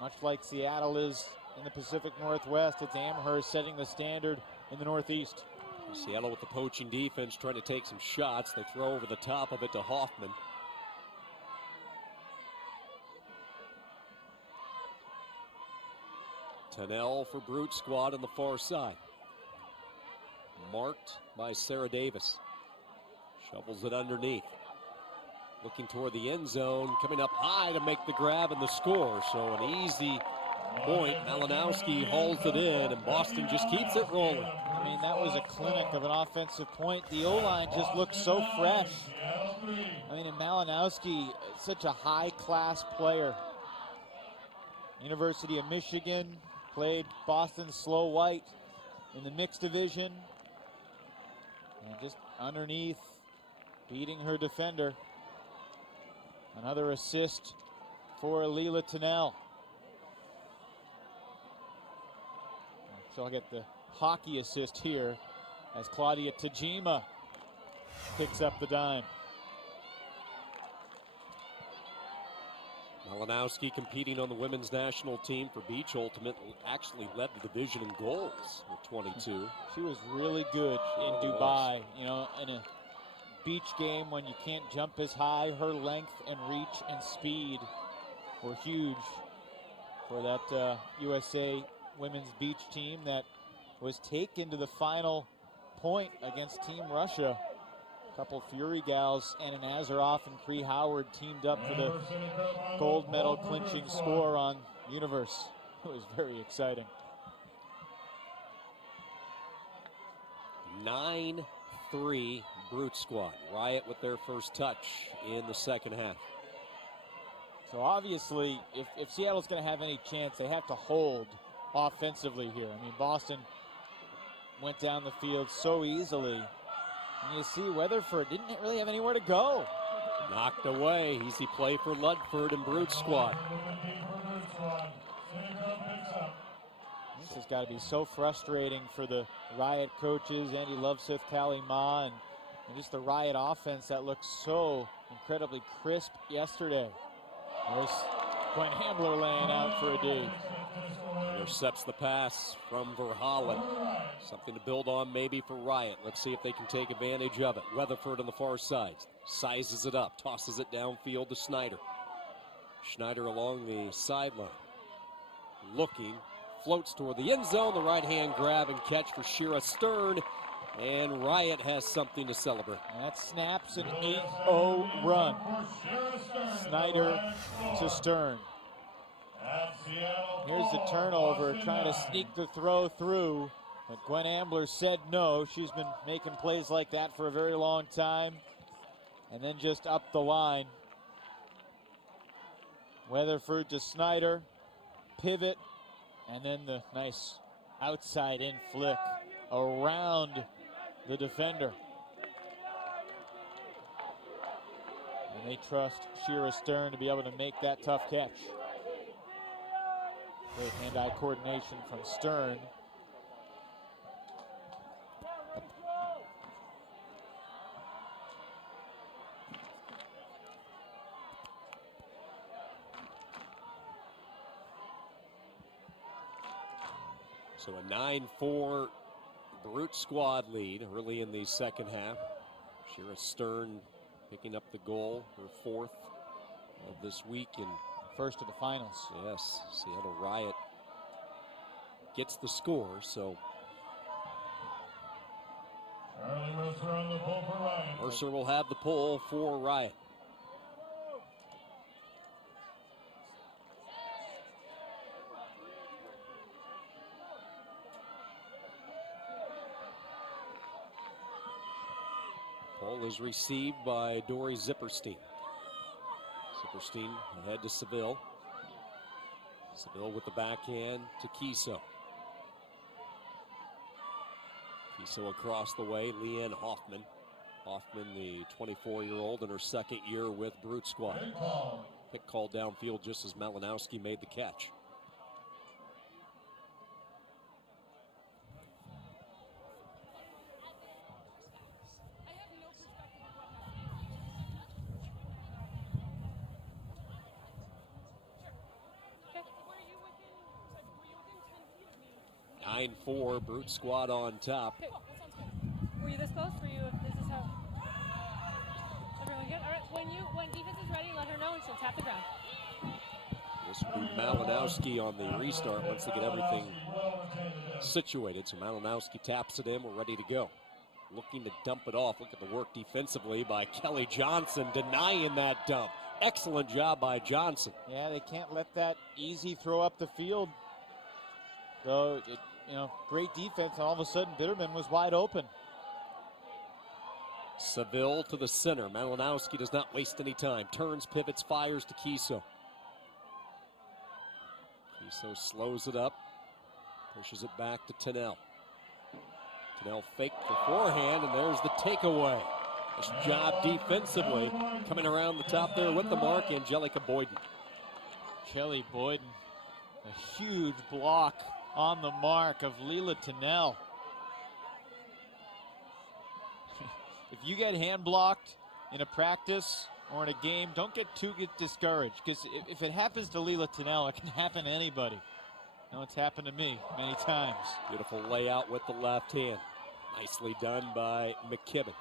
Much like Seattle is in the Pacific Northwest, it's Amherst setting the standard in the Northeast. Seattle with the poaching defense trying to take some shots. They throw over the top of it to Hoffman. Tennell for Brute squad on the far side. Marked by Sarah Davis. Shovels it underneath. Looking toward the end zone. Coming up high to make the grab and the score. So an easy point. Malinowski hauls it in, and Boston just keeps it rolling. I mean, that was a clinic of an offensive point. The O-line just looks so fresh. I mean, and Malinowski, such a high-class player. University of Michigan, played Boston's Slow White in the mixed division. And just underneath, beating her defender. Another assist for Leela Tunnell. So I'll get the hockey assist here as Claudia Tajima picks up the dime. Malinowski, competing on the women's national team for beach ultimate, actually led the division in goals with 22. She was really good in Dubai. You know, in a beach game when you can't jump as high, her length and reach and speed were huge for that USA women's beach team that was taken to the final point against Team Russia. A couple Fury gals, Anna Nazaroff and Cree Howard, teamed up for the gold medal clinching score on Universe. It was very exciting. 9-3 Brute Squad. Riot with their first touch in the second half. So obviously, if Seattle's going to have any chance, they have to hold offensively here. I mean, Boston went down the field so easily. And you see Weatherford didn't really have anywhere to go. Knocked away. Easy play for Ludford and Brute Squad. This has got to be so frustrating for the Riot coaches, Andy Lovesith, Callie Ma, and just the Riot offense that looked so incredibly crisp yesterday. There's Gwen Hambler laying out for a D. Intercepts the pass from Verhaelen. Something to build on maybe for Riot. Let's see if they can take advantage of it. Weatherford on the far side. Sizes it up. Tosses it downfield to Schneider. Schneider along the sideline. Looking. Floats toward the end zone. The right hand grab and catch for Shira Stern. And Riot has something to celebrate. And that snaps an 8-0 run. Snyder to Stern. Here's the turnover, trying to sneak the throw through. But Gwen Ambler said no. She's been making plays like that for a very long time. And then just up the line. Weatherford to Snyder. Pivot. And then the nice outside in flick around the defender. And they trust Shira Stern to be able to make that tough catch. Great hand-eye coordination from Stern. So a 9-4 Brute Squad lead early in the second half. Shira Stern picking up the goal, her fourth of this week, and first of the finals. Yes, Seattle Riot gets the score, so Mercer will have the pull for Riot. Pull is received by Dory Zipperstein. Zipperstein ahead to Seville. Seville with the backhand to Kiso. Kiso across the way, Leanne Hoffman. Hoffman, the 24-year-old in her second year with Brute Squad. Pick call downfield just as Malinowski made the catch. Okay. 9-4, Brute Squad on top. Okay, that sounds good. Were you this close? Were you? This is how. Everyone good? All right. When defense is ready, let her know and she'll tap the ground. This will be Malinowski on the restart once they get everything situated. So Malinowski taps it in. We're ready to go. Looking to dump it off. Look at the work defensively by Kelly Johnson, denying that dump. Excellent job by Johnson. Yeah, they can't let that easy throw up the field. So, great defense, and all of a sudden Bitterman was wide open. Seville to the center. Malinowski does not waste any time. Turns, pivots, fires to Kiso. Kiso slows it up. Pushes it back to Tunnell. Tunnell faked the forehand, and there's the takeaway. Nice job defensively, coming around the top there with the mark, Angelica Boyden. Kelly Boyden, a huge block on the mark of Leila Tunnell. If you get hand blocked in a practice or in a game, don't get discouraged, because if it happens to Leila Tunnell, it can happen to anybody. I know it's happened to me many times. Beautiful layout with the left hand. Nicely done by McKibben.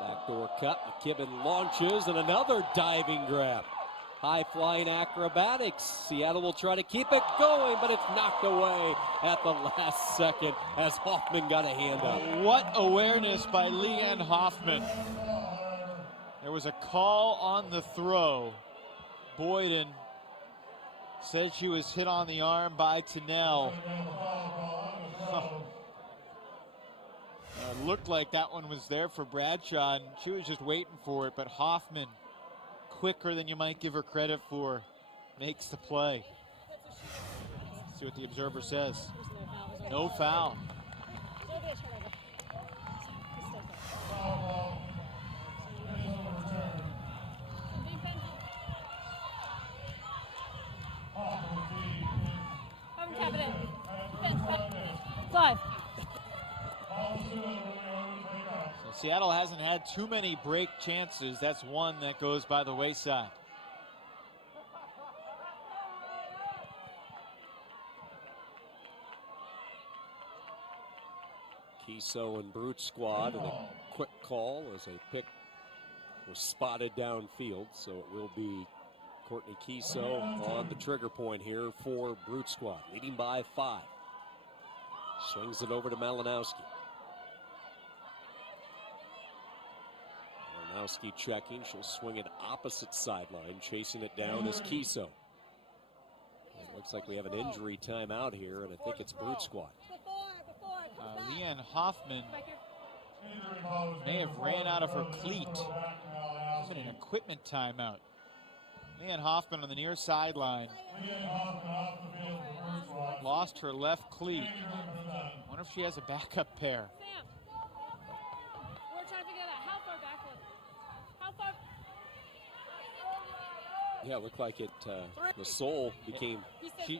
Backdoor cut, McKibben launches, and another diving grab. High-flying acrobatics. Seattle will try to keep it going, but it's knocked away at the last second as Hoffman got a hand up. What awareness by Leanne Hoffman. There was a call on the throw. Boyden said she was hit on the arm by Tunnell. Looked like that one was there for Bradshaw, and she was just waiting for it, but Hoffman, quicker than you might give her credit for, makes the play. Let's see what the observer says. No foul. Tap it in. Five. So Seattle hasn't had too many break chances. That's one that goes by the wayside. Kiso and Brute squad, and a quick call as a pick was spotted downfield, so it will be Courtney Kiso on the trigger point here for Brute squad, leading by 5. Swings it over to Malinowski. Malinowski checking. She'll swing it opposite sideline. Chasing it down is Kiso. It looks like we have an injury timeout here, and I think it's Brute squad. Leanne Hoffman may have ran out of her cleat. It's been an equipment timeout. Leanne Hoffman on the near sideline lost her left cleat. Wonder if she has a backup pair. Sam, we're trying to figure out how far back was it? How far? Yeah, it looked like it. The sole became.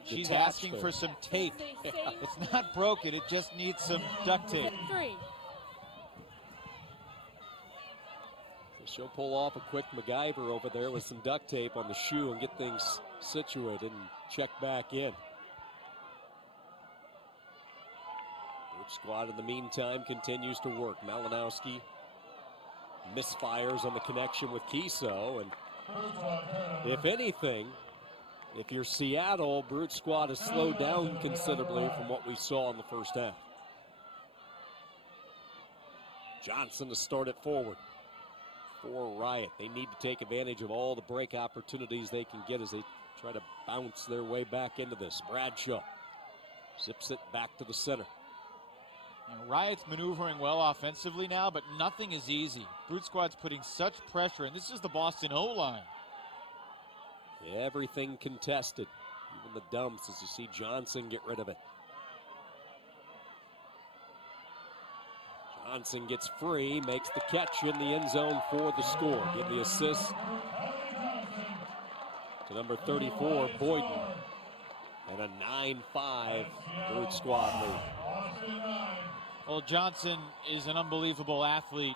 She's asking for some tape. It's not broken. It just needs some duct tape. 3. She'll pull off a quick MacGyver over there with some duct tape on the shoe and get things situated and check back in. Brute squad in the meantime continues to work. Malinowski misfires on the connection with Kiso, and if anything, if you're Seattle, Brute squad has slowed down considerably from what we saw in the first half. Johnson to start it forward for Riot. They need to take advantage of all the break opportunities they can get as they try to bounce their way back into this. Bradshaw zips it back to the center. Riot's maneuvering well offensively now, but nothing is easy. Brute squad's putting such pressure, and this is the Boston O-line. Everything contested, even the dumps, as you see Johnson get rid of it. Johnson gets free, makes the catch in the end zone for the score. Give the assist to number 34, Boyden. And a 9-5 Brute squad lead. Well, Johnson is an unbelievable athlete.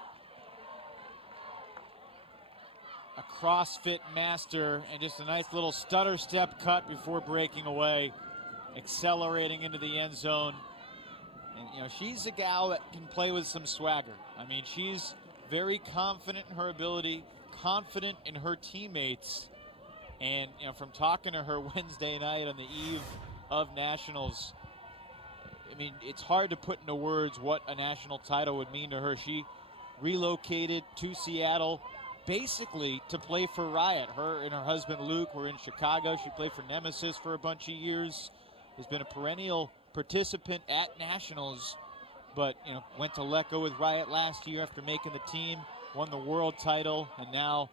A CrossFit master, and just a nice little stutter step cut before breaking away, accelerating into the end zone. And, she's a gal that can play with some swagger. I mean, she's very confident in her ability, confident in her teammates. And, from talking to her Wednesday night on the eve of Nationals, I mean, it's hard to put into words what a national title would mean to her. She relocated to Seattle basically to play for Riot. Her and her husband Luke were in Chicago. She played for Nemesis for a bunch of years. Has been a perennial participant at Nationals, but went to let go with Riot last year after making the team, won the world title, and now,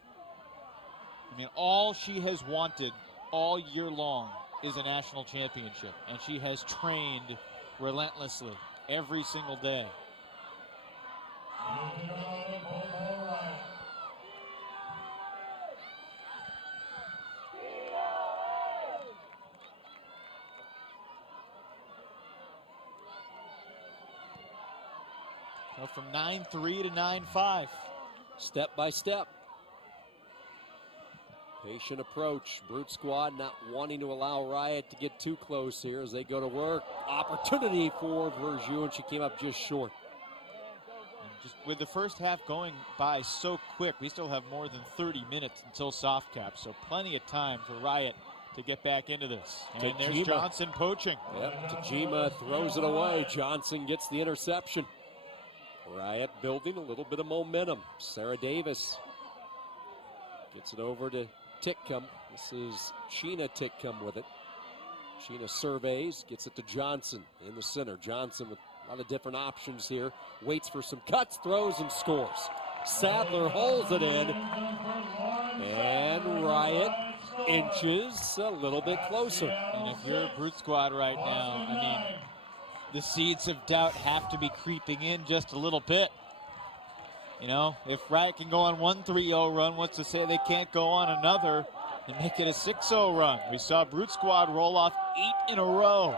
all she has wanted all year long is a national championship, and she has trained relentlessly. every single day. So from 9-3 to 9-5. Step by step. Patient approach. Brute Squad not wanting to allow Riot to get too close here as they go to work. Opportunity for Verjou, and she came up just short. And just with the first half going by so quick, we still have more than 30 minutes until soft cap, so plenty of time for Riot to get back into this. And there's Johnson poaching. Yep, Tajima throws it away. Johnson gets the interception. Riot building a little bit of momentum. Sarah Davis gets it over to Titcomb. This is Sheena Titcomb with it. Sheena surveys, gets it to Johnson in the center. Johnson with a lot of different options here. Waits for some cuts, throws, and scores. Sadler holds it in. And Riot inches a little bit closer. And if you're a Brute Squad right now, I mean, the seeds of doubt have to be creeping in just a little bit. You know, if Riot can go on one 3-0 run, what's to say they can't go on another and make it a 6-0 run? We saw Brute Squad roll off 8 in a row.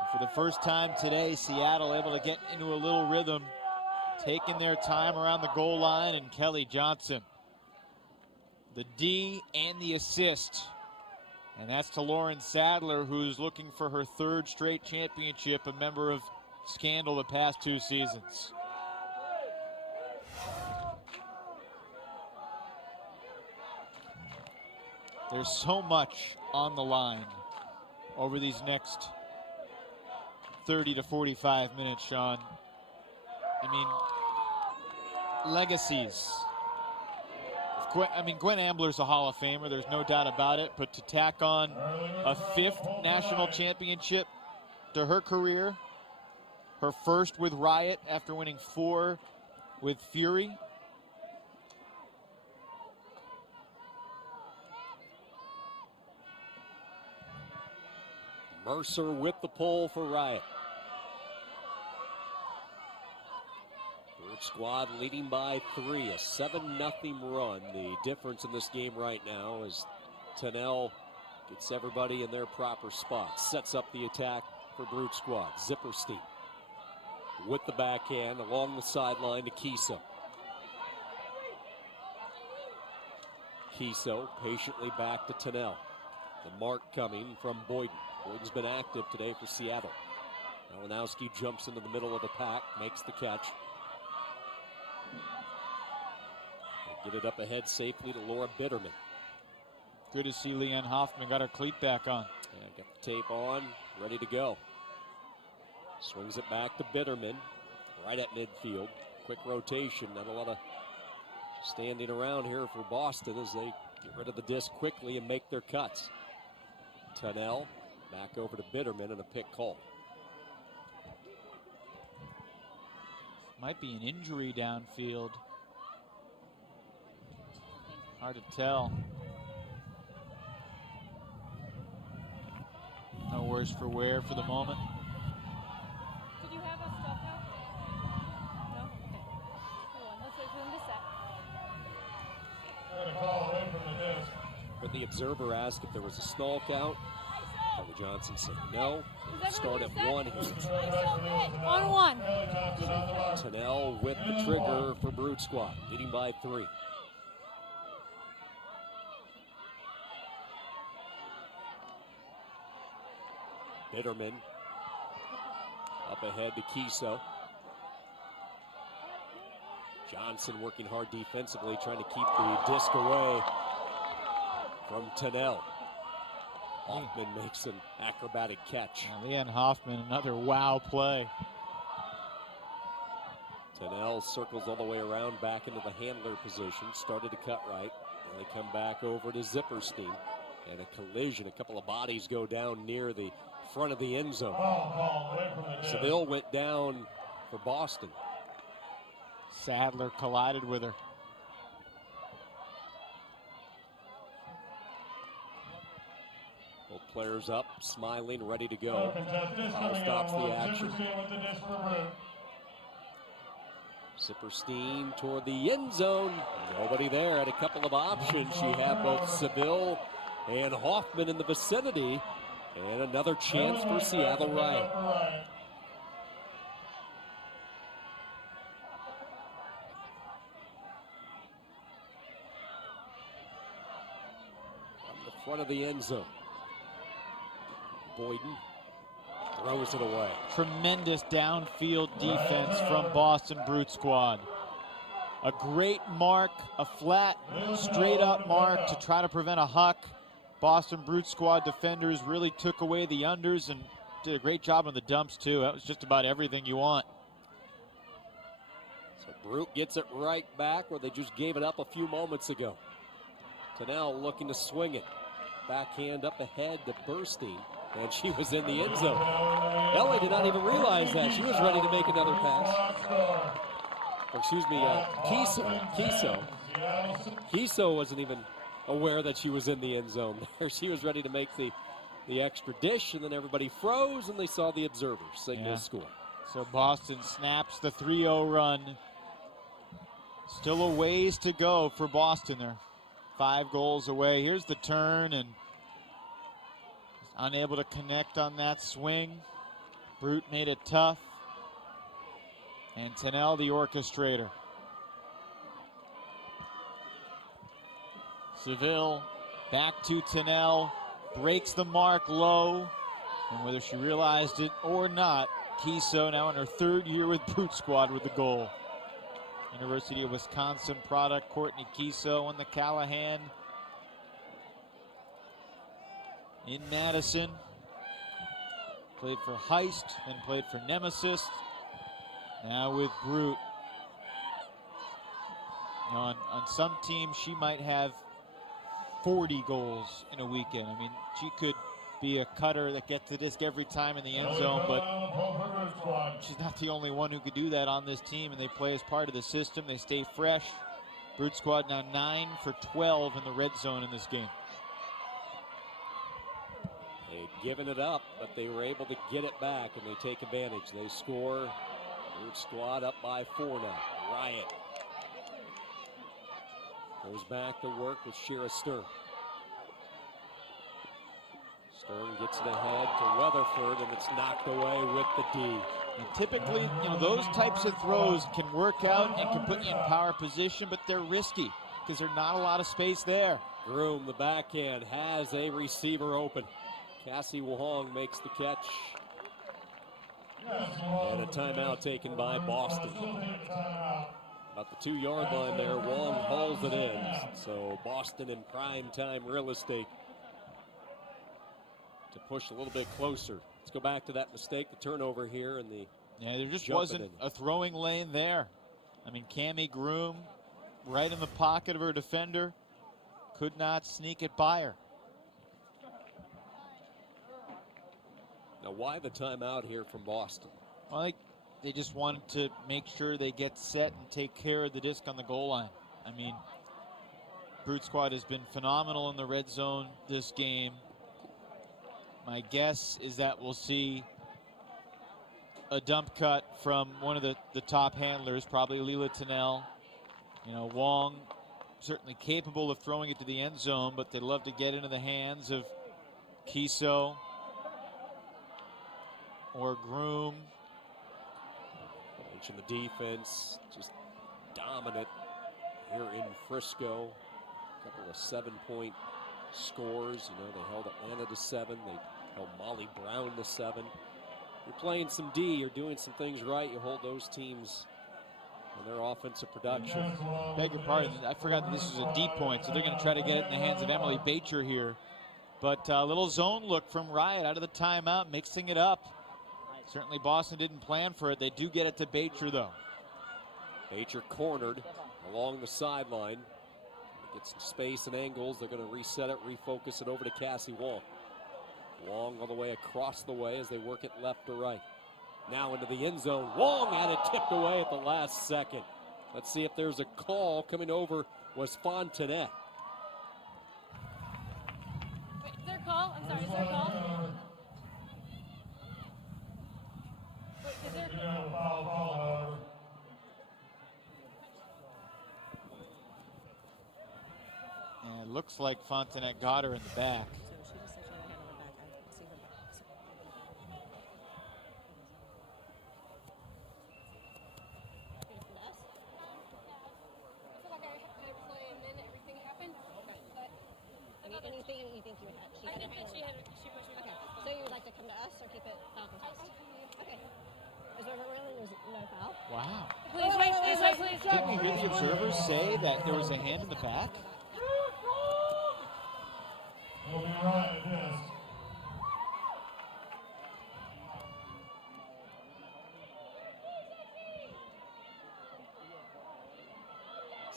And for the first time today, Seattle able to get into a little rhythm, taking their time around the goal line, and Kelly Johnson, the D and the assist. And that's to Lauren Sadler, who's looking for her 3rd straight championship, a member of Scandal the past 2 seasons. There's so much on the line over these next 30 to 45 minutes, Sean. I mean, legacies. Gwen Ambler's a Hall of Famer, there's no doubt about it, but to tack on a 5th national championship to her career, her first with Riot after winning 4 with Fury. Mercer with the pull for Riot. Brute Squad leading by 3, a 7-0 run. The difference in this game right now is Tennell gets everybody in their proper spots, sets up the attack for Brute Squad. Zipperstein with the backhand along the sideline to Kiso. Kiso patiently back to Tennell. The mark coming from Boyden. Boyden's been active today for Seattle. Malinowski jumps into the middle of the pack, makes the catch. They get it up ahead safely to Laura Bitterman. Good to see Leanne Hoffman got her cleat back on. Yeah, got the tape on, ready to go. Swings it back to Bitterman, right at midfield. Quick rotation, not a lot of standing around here for Boston as they get rid of the disc quickly and make their cuts. Tunnell back over to Bitterman and a pick call. Might be an injury downfield. Hard to tell. No worse for wear for the moment. Did you have a stop count? No? Okay. Hold on. Let's wait for them to set. Got a call away from the disc. But the observer asked if there was a stall count. Kelly Johnson said no. Start at 1 here. On 1. Tennell with the trigger for Brute Squad, leading by 3. Bitterman up ahead to Kiso. Johnson working hard defensively, trying to keep the disc away from Tennell. Hoffman makes an acrobatic catch. Now, Leanne Hoffman, another wow play. Tennell circles all the way around back into the handler position. Started to cut right. And they come back over to Zipperstein. And a collision. A couple of bodies go down near the front of the end zone. Seville went down for Boston. Sadler collided with her. Well, players up, smiling, ready to go. Foul stops the action. Zipperstein toward the end zone. Nobody there. Had a couple of options. She had both Seville and Hoffman in the vicinity. And another chance for Seattle Riot. From the front of the end zone. Boyden throws it away. Tremendous downfield defense from Boston Brute Squad. A great mark, a flat, straight up mark to try to prevent a huck. Boston Brute Squad defenders really took away the unders and did a great job on the dumps too. That was just about everything you want. So Brute gets it right back where they just gave it up a few moments ago. Tennell looking to swing it. Backhand up ahead to Burstein. And she was in the end zone. Ellie did not even realize that. She was ready to make another pass. Or excuse me, Kiso wasn't even aware that she was in the end zone there. She was ready to make the extra dish, and then everybody froze, and they saw the observer signal score. So Boston snaps the 3-0 run. Still a ways to go for Boston. They're 5 goals away. Here's the turn, and unable to connect on that swing. Brute made it tough. And Tennell, the orchestrator. Seville back to Tennell. Breaks the mark low. And whether she realized it or not, Kiso now in her 3rd year with Brute Squad with the goal. University of Wisconsin product, Courtney Kiso on the Callahan. In Madison, played for Heist and played for Nemesis. Now with Brute. Now on some teams, she might have 40 goals in a weekend. I mean, she could be a cutter that gets the disc every time in the end zone, but she's not the only one who could do that on this team, and they play as part of the system. They stay fresh. Brute Squad now 9 for 12 in the red zone in this game. They'd given it up, but they were able to get it back, and they take advantage. They score. Brute Squad up by 4 now. Riot goes back to work with Shira Stern. Stern gets it ahead to Weatherford, and it's knocked away with the D. And typically, those types of throws can work out and can put you in power position, but they're risky because there's not a lot of space there. Groom, the backhand, has a receiver open. Cassie Wong makes the catch. And a timeout taken by Boston. About the 2-yard line there, Wong hauls it in. So Boston in prime time real estate to push a little bit closer. Let's go back to that mistake, the turnover here, and the there just wasn't a throwing lane there. I mean, Cammie Groom right in the pocket of her defender, could not sneak it by her. Now, why the timeout here from Boston? Well, I think they just wanted to make sure they get set and take care of the disc on the goal line. I mean, Brute Squad has been phenomenal in the red zone this game. My guess is that we'll see a dump cut from one of the top handlers, probably Leela Tennell. Wong certainly capable of throwing it to the end zone, but they'd love to get into the hands of Kiso or Groom. Mention the defense, just dominant here in Frisco. A couple of 7-point scores. They held Atlanta to 7. They held Molly Brown to 7. You're playing some D, you're doing some things right, you hold those teams and their offensive production. Beg your pardon, I forgot that this was a D point, so they're going to try to get it in the hands of Emily Bacher here. But a little zone look from Riot out of the timeout, mixing it up. Certainly Boston didn't plan for it. They do get it to Bacher, though. Bacher cornered along the sideline. Get some space and angles. They're going to reset it, refocus it over to Cassie Wong. Wong all the way across the way as they work it left to right. Now into the end zone. Wong had it tipped away at the last second. Let's see if there's a call. Coming over was Fontenette. They're call? I'm sorry, is there a call? Wait, is there a call? And it looks like Fontenette got her in the back. Anything you think you would have? I think that she pushed me. Okay, so you would like to come to us or keep it Falcons first? Okay. Is there there's no foul? Wow. Please wait, please wait, please. Didn't we hear the observers say that there was a hand in the back? We'll be right at this.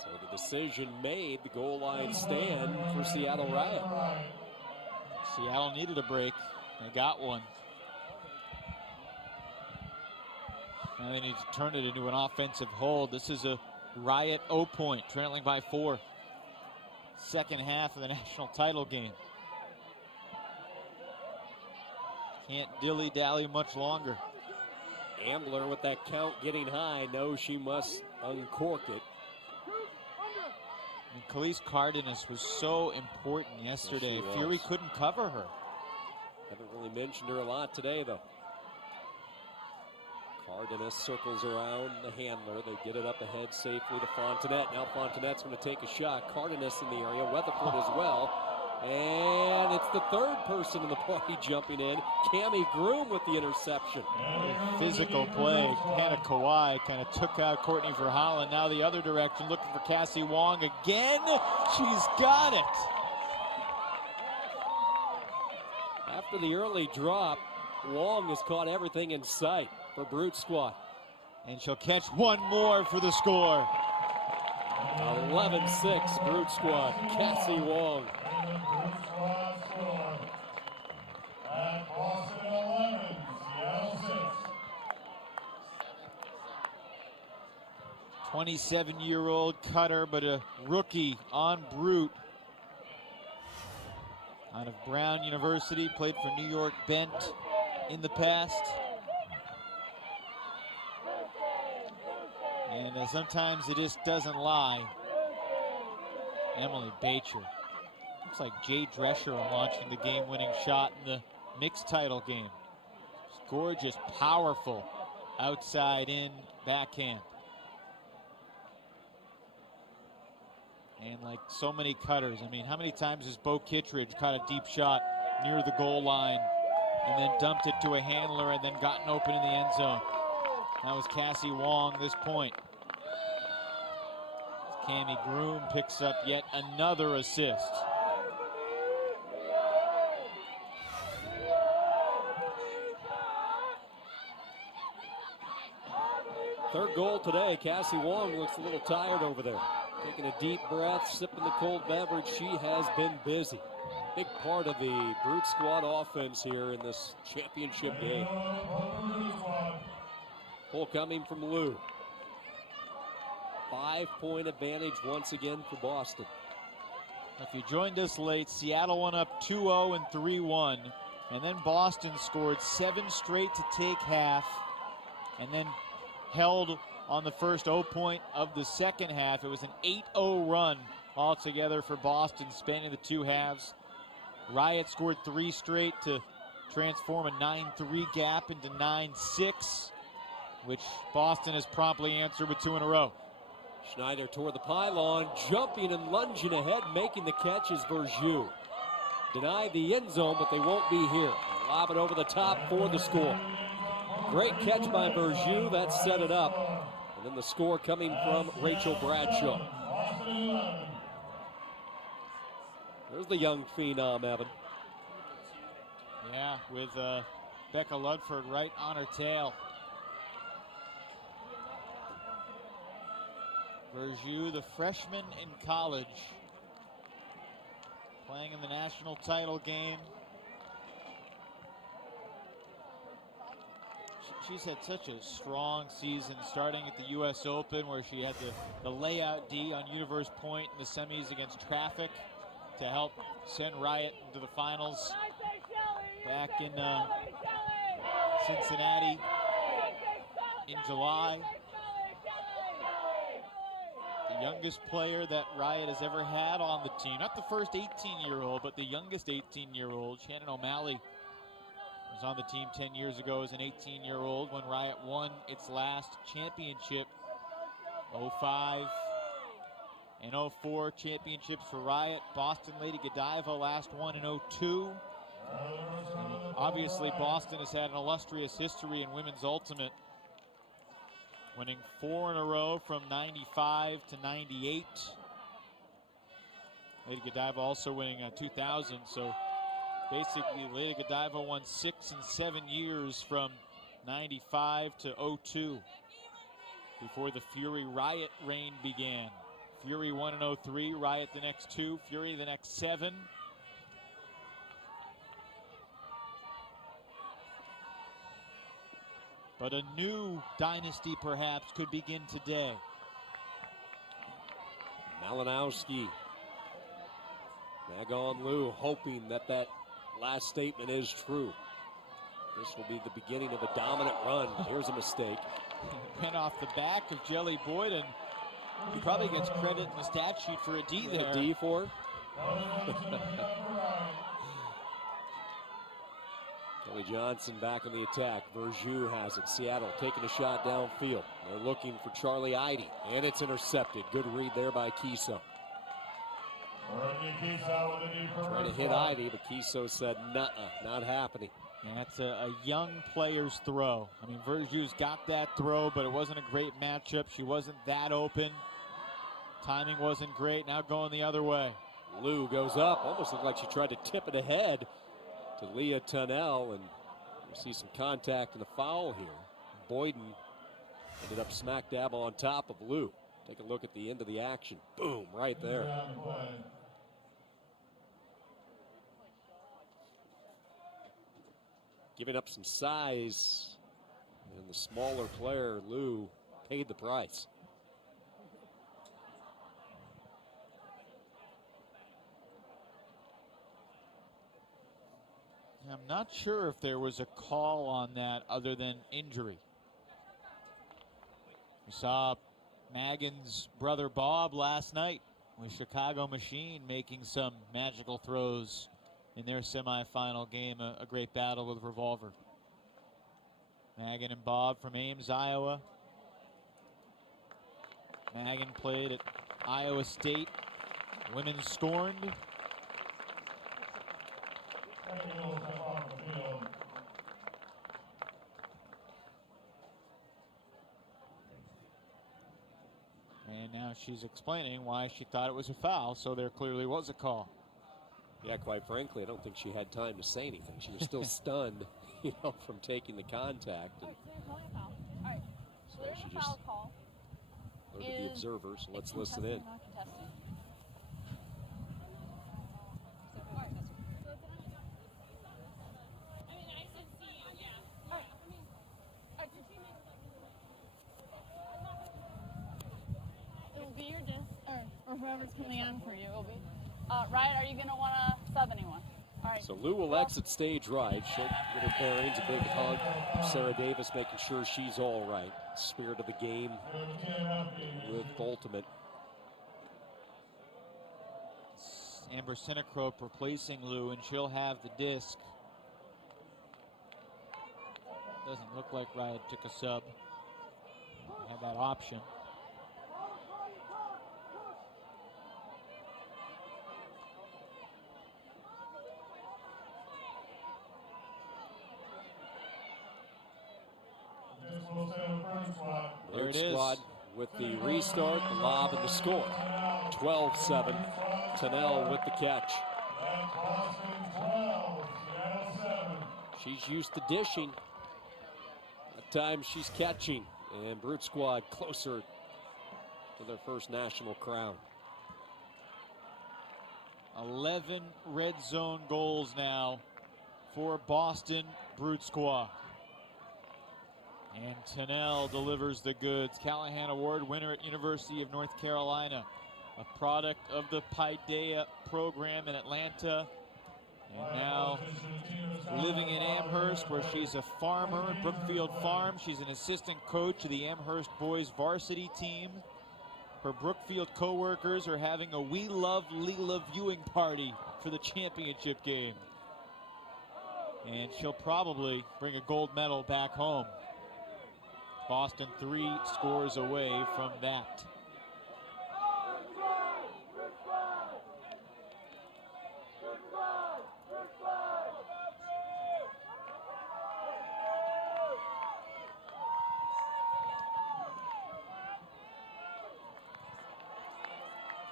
So the decision made, the goal line stand for Seattle Riot. Seattle needed a break. They got one. Now they need to turn it into an offensive hold. This is a Riot 0 point, trailing by 4. Second half of the national title game. Can't dilly-dally much longer. Ambler with that count getting high knows she must uncork it. And Khalees Cardenas was so important yesterday. Yes, she Fury was. couldn't cover her. Haven't really mentioned her a lot today, though. Cardenas circles around the handler. They get it up ahead safely to Fontenette. Now Fontenette's going to take a shot. Cardenas in the area, Weatherford as well. And it's the third person in the party jumping in. Cammie Groom with the interception. Physical play. Hannah Kawhi kind of took out Courtney Verholland. Now the other direction, looking for Cassie Wong again. She's got it. After the early drop, Wong has caught everything in sight for Brute Squad. And she'll catch one more for the score. 11-6 Brute Squad. Cassie Wong. Brute Squad score. At Boston 11, Seattle 6. 27-year-old cutter, but a rookie on Brute. Out of Brown University, played for New York Bent in the past. And sometimes it just doesn't lie. Emily Bacher. Looks like Jay Drescher launching the game-winning shot in the mixed title game. It's gorgeous, powerful, outside-in backhand. And like so many cutters, I mean, how many times has Bo Kittredge caught a deep shot near the goal line and then dumped it to a handler and then gotten open in the end zone? That was Cassie Wong this point. Cammie Groom picks up yet another assist. Third goal today. Cassie Wong looks a little tired over there. Taking a deep breath, sipping the cold beverage. She has been busy. Big part of the Brute Squad offense here in this championship game. Pull coming from Lou. 5-point advantage once again for Boston. If you joined us late, Seattle went up 2-0 and 3-1. And then Boston scored 7 straight to take half. And then held on the first 0 point of the second half. It was an 8-0 run altogether for Boston, spanning the two halves. Riot scored 3 straight to transform a 9-3 gap into 9-6, which Boston has promptly answered with 2 in a row. Schneider toward the pylon, jumping and lunging ahead, making the catch is Verjus. Denied the end zone, but they won't be here. Lob it over the top for the score. Great catch by Verjus, that set it up. And then the score coming from Rachel Bradshaw. There's the young phenom, Evan. Yeah, with Becca Ludford right on her tail. Verjus, the freshman in college, playing in the national title game. She's had such a strong season, starting at the U.S. Open, where she had the layout D on Universe Point in the semis against Traffic, to help send Riot into the finals back in Cincinnati in July. The youngest player that Riot has ever had on the team. Not the first 18-year-old, but the youngest 18-year-old. Shannon O'Malley was on the team 10 years ago as an 18-year-old when Riot won its last championship. 05 and 04 championships for Riot. Boston Lady Godiva last one in 02. And obviously Boston has had an illustrious history in women's ultimate, winning 4 in a row from 95 to 98. Lady Godiva also winning 2000. So basically Lady Godiva won 6 and 7 years from 95 to 02 before the Fury Riot reign began. Fury won in 03, Riot the next 2, Fury the next 7. But a new dynasty perhaps could begin today. Malinowski. Magon Liu hoping that last statement is true. This will be the beginning of a dominant run. Here's a mistake. Ran off the back of Jelly Boyd, and he probably gets credit in the stat sheet for a D there. A D for it? Kelly Johnson back on the attack. Verjus has it. Seattle taking a shot downfield. They're looking for Charlie Eide, and it's intercepted. Good read there by Kiso. Trying to hit Eide, but Kiso said, nuh-uh, not happening. And that's a young player's throw. I mean, Verjus got that throw, but it wasn't a great matchup. She wasn't that open. Timing wasn't great. Now going the other way. Liu goes up. Almost looked like she tried to tip it ahead to Leah Tunnell, and we see some contact and a foul here. Boyden ended up smack dab on top of Liu. Take a look at the end of the action. Boom, right there. Giving up some size, and the smaller player, Liu, paid the price. I'm not sure if there was a call on that other than injury. We saw Magan's brother Bob last night with Chicago Machine making some magical throws in their semifinal game. A great battle with Revolver. Magan and Bob from Ames, Iowa. Magan played at Iowa State. Women scorned. And now she's explaining why she thought it was a foul, so there clearly was a call. Yeah, quite frankly, I don't think she had time to say anything. She was still stunned, from taking the contact. And All right, so there's a foul call. Look at the observer, so let's listen in. It will be your disc, or whoever's coming on for you. It will be. Riot, are you going to want to sub anyone? All right. So Liu will exit stage right. She'll get her bearings, a big hug from Sarah Davis, making sure she's all right. Spirit of the game with Ultimate. Amber Sinecrope replacing Liu, and she'll have the disc. Doesn't look like Riot took a sub. They have that option. There it is. Squad with the restart, the lob, and the score. 12-7. Tunnell with the catch. She's used to dishing. At times she's catching. And Brute Squad closer to their first national crown. 11 red zone goals now for Boston Brute Squad. And Tunnell delivers the goods. Callahan Award winner at University of North Carolina. a product of the Paideia program in Atlanta, and now living in Amherst, where she's a farmer at Brookfield Farm. She's an assistant coach of the Amherst boys varsity team. Her Brookfield co-workers are having a We Love Leela viewing party for the championship game. And she'll probably bring a gold medal back home. Boston 3 scores away from that.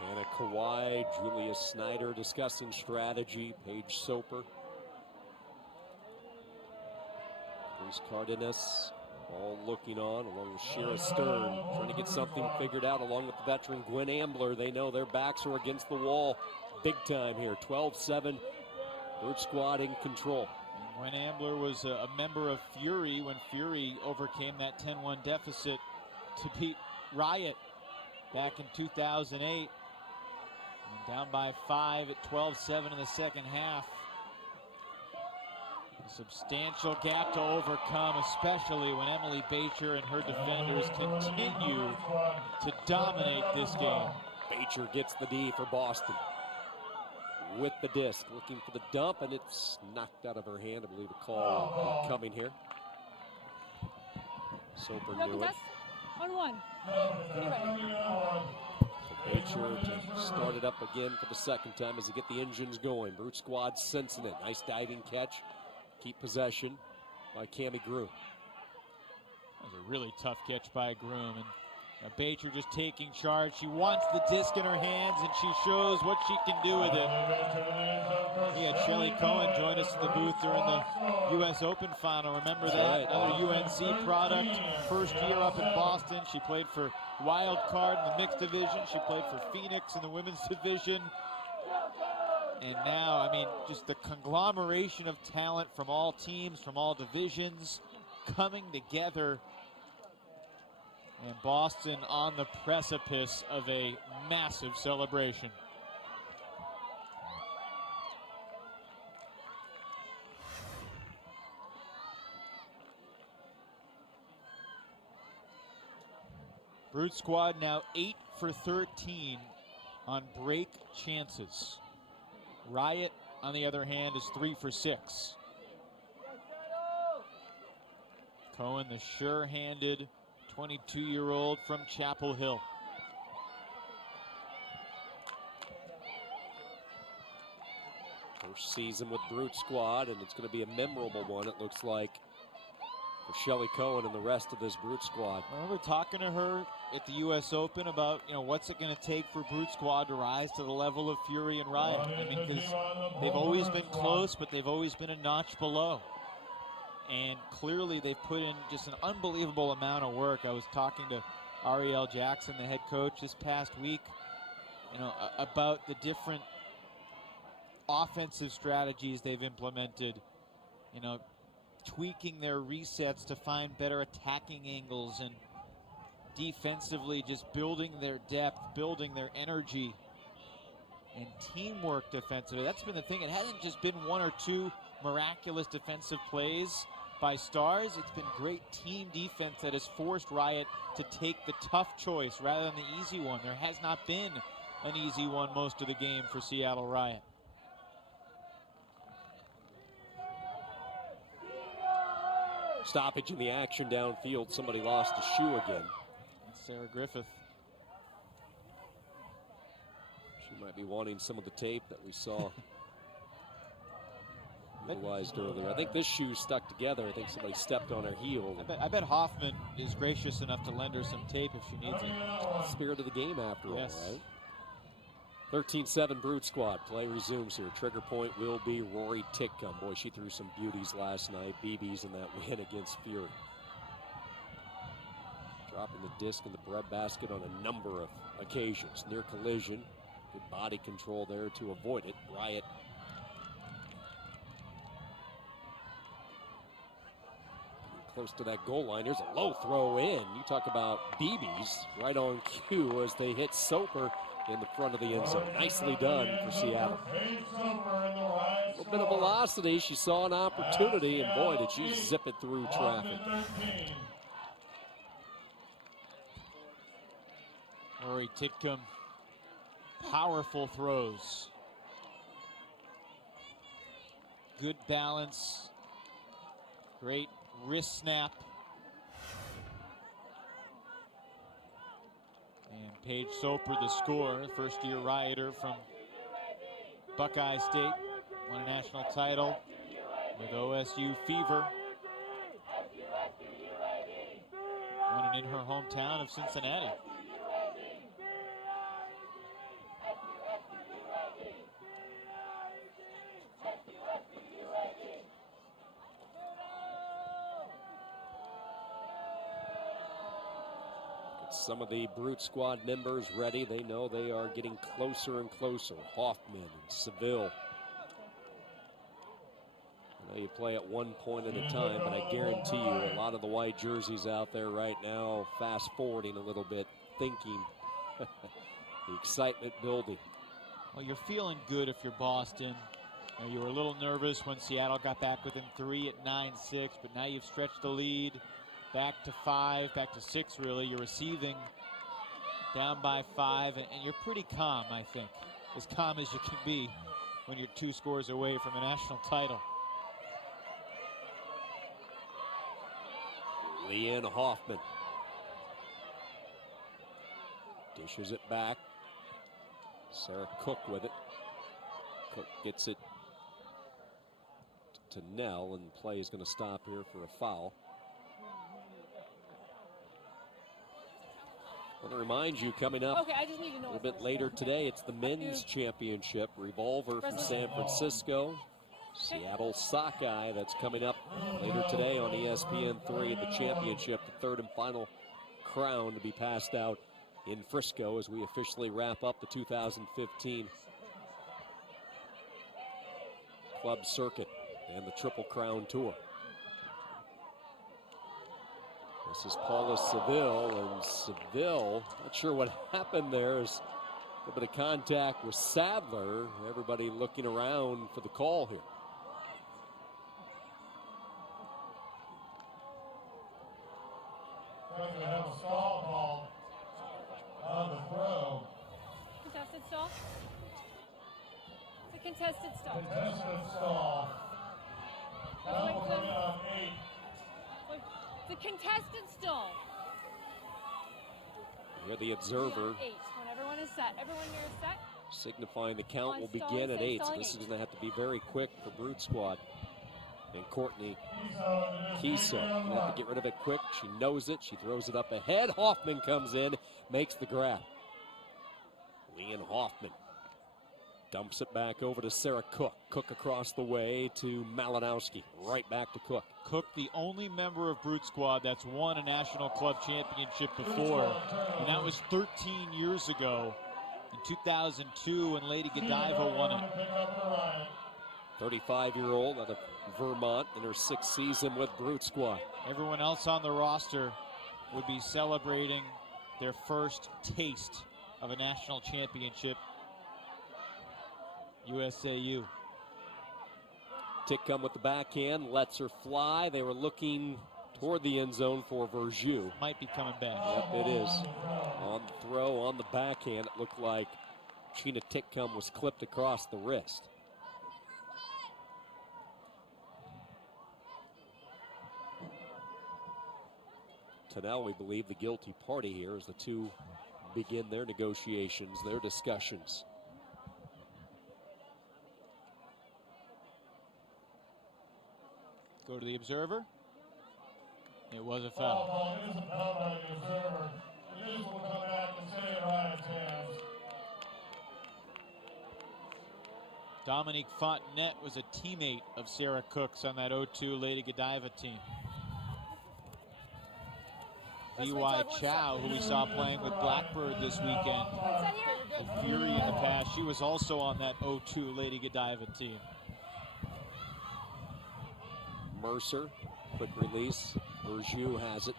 Anna Kawhi, Julia Snyder discussing strategy, Paige Soper. Bruce Cardenas all looking on, along with Shira Stern, trying to get something figured out, along with the veteran Gwen Ambler. They know their backs are against the wall big time here. 12-7, Bird Squad in control. Gwen Ambler was a member of Fury when Fury overcame that 10-1 deficit to beat Riot back in 2008. And down by 5 at 12-7 in the second half. A substantial gap to overcome, especially when Emily Bacher and her defenders continue to dominate this game. Bacher gets the D for Boston. With the disc, looking for the dump, and it's knocked out of her hand. I believe a call coming here. Soper knew it. On one. Bacher to start it up again for the second time as they get the engines going. Brute Squad sensing it. Nice diving catch. Keep possession by Cammie Groom. That was a really tough catch by Groom. And Bacher just taking charge. She wants the disc in her hands, and she shows what she can do with it. We had Shelly Cohen join us in the booth during the U.S. Open final. Remember that? Another UNC product. First year up in Boston. She played for Wild Card in the mixed division. She played for Phoenix in the women's division. And now, I mean, just the conglomeration of talent from all teams, from all divisions, coming together. And Boston on the precipice of a massive celebration. Brute Squad now 8 for 13 on break chances. Riot, on the other hand, is 3 for 6. Cohen, the sure-handed 22-year-old from Chapel Hill. First season with Brute Squad, and it's going to be a memorable one, it looks like, for Shelly Cohen and the rest of this Brute Squad. I remember talking to her at the U.S. Open about, what's it going to take for Brute Squad to rise to the level of Fury and Riot. I mean, because they've always been close, but they've always been a notch below. And clearly they've put in just an unbelievable amount of work. I was talking to Ariel Jackson, the head coach, this past week, about the different offensive strategies they've implemented, tweaking their resets to find better attacking angles, and defensively just building their depth, building their energy, and teamwork defensively. That's been the thing. It hasn't just been one or two miraculous defensive plays by stars. It's been great team defense that has forced Riot to take the tough choice rather than the easy one. There has not been an easy one most of the game for Seattle Riot. Stoppage in the action downfield. Somebody lost a shoe again. That's Sarah Griffith. She might be wanting some of the tape that we saw utilized earlier. I think this shoe stuck together. I think somebody stepped on her heel. I bet Hoffman is gracious enough to lend her some tape if she needs it. Spirit of the game after all, Yes. right? 13-7 Brute Squad. Play resumes here. Trigger point will be Rory Titcomb. Boy, she threw some beauties last night. BBs in that win against Fury. Dropping the disc in the breadbasket on a number of occasions. Near collision. Good body control there to avoid it. Riot close to that goal line. Here's a low throw in. You talk about BBs right on cue as they hit Soper in the front of the end zone. Nicely done for Seattle. A little bit of velocity. She saw an opportunity, and boy, did she zip it through traffic. Rory Titcomb, powerful throws. Good balance. Great wrist snap. And Paige Soper, the scorer, first-year Rioter from Buckeye State, won a national title with OSU Fever. Won it in her hometown of Cincinnati. Some of the Brute Squad members ready. They know they are getting closer and closer. Hoffman and Seville. I know you play at one point at a time, but I guarantee you a lot of the white jerseys out there right now fast forwarding a little bit, thinking the excitement building. Well, you're feeling good if you're Boston. You were a little nervous when Seattle got back within 3 at 9-6, but now you've stretched the lead. Back to 5, back to 6 really. You're receiving down by 5, and you're pretty calm, I think. As calm as you can be when you're 2 scores away from a national title. Leanne Hoffman dishes it back. Sarah Cook with it. Cook gets it to Nell, and play is going to stop here for a foul. I want to remind you, coming up I just need to know a little bit later today, it's the men's championship. Revolver from San Francisco. Seattle Sockeye, that's coming up later today on ESPN3. The championship, the third and final crown to be passed out in Frisco as we officially wrap up the 2015 club circuit and the Triple Crown Tour. This is Paula Seville, and Seville, not sure what happened there. There's a little bit of contact with Sadler. Everybody looking around for the call here. We have a stall call on the throw. Contested stall? It's a contested stall. Contested stall. That will come in on 8. The contested stall. Here the observer 8. When everyone is set. Everyone here is set. signifying the count will Stall, begin at 8. So stalling this is 8. going to have to be very quick for Brute Squad. And Courtney Kiso going to have to get rid of it quick. She knows it. She throws it up ahead. Hoffman comes in, makes the grab. Leanne Hoffman dumps it back over to Sarah Cook. Cook across the way to Malinowski. Right back to Cook. Cook, the only member of Brute Squad that's won a national club championship before, and that was 13 years ago in 2002 when Lady Godiva won it. 35-year-old out of Vermont in her 6th season with Brute Squad. Everyone else on the roster would be celebrating their first taste of a national championship. USAU. Titcomb with the backhand, lets her fly. They were looking toward the end zone for Verjus. Might be coming back. Yep, it is. On the throw, on the backhand, it looked like Sheena Titcomb was clipped across the wrist. Tennell, we believe, the guilty party here as the two begin their negotiations, their discussions. Go to the observer. It was a foul. It is a foul by the observer. It is will come back and stay in Riot's hands. Dominique Fontenette was a teammate of Sarah Cook's on that 0-2 Lady Godiva team. V.Y. Chow, who we saw playing with Blackbird this weekend. The Fury in the past. She was also on that 0-2 Lady Godiva team. Mercer, quick release, Bergiou has it.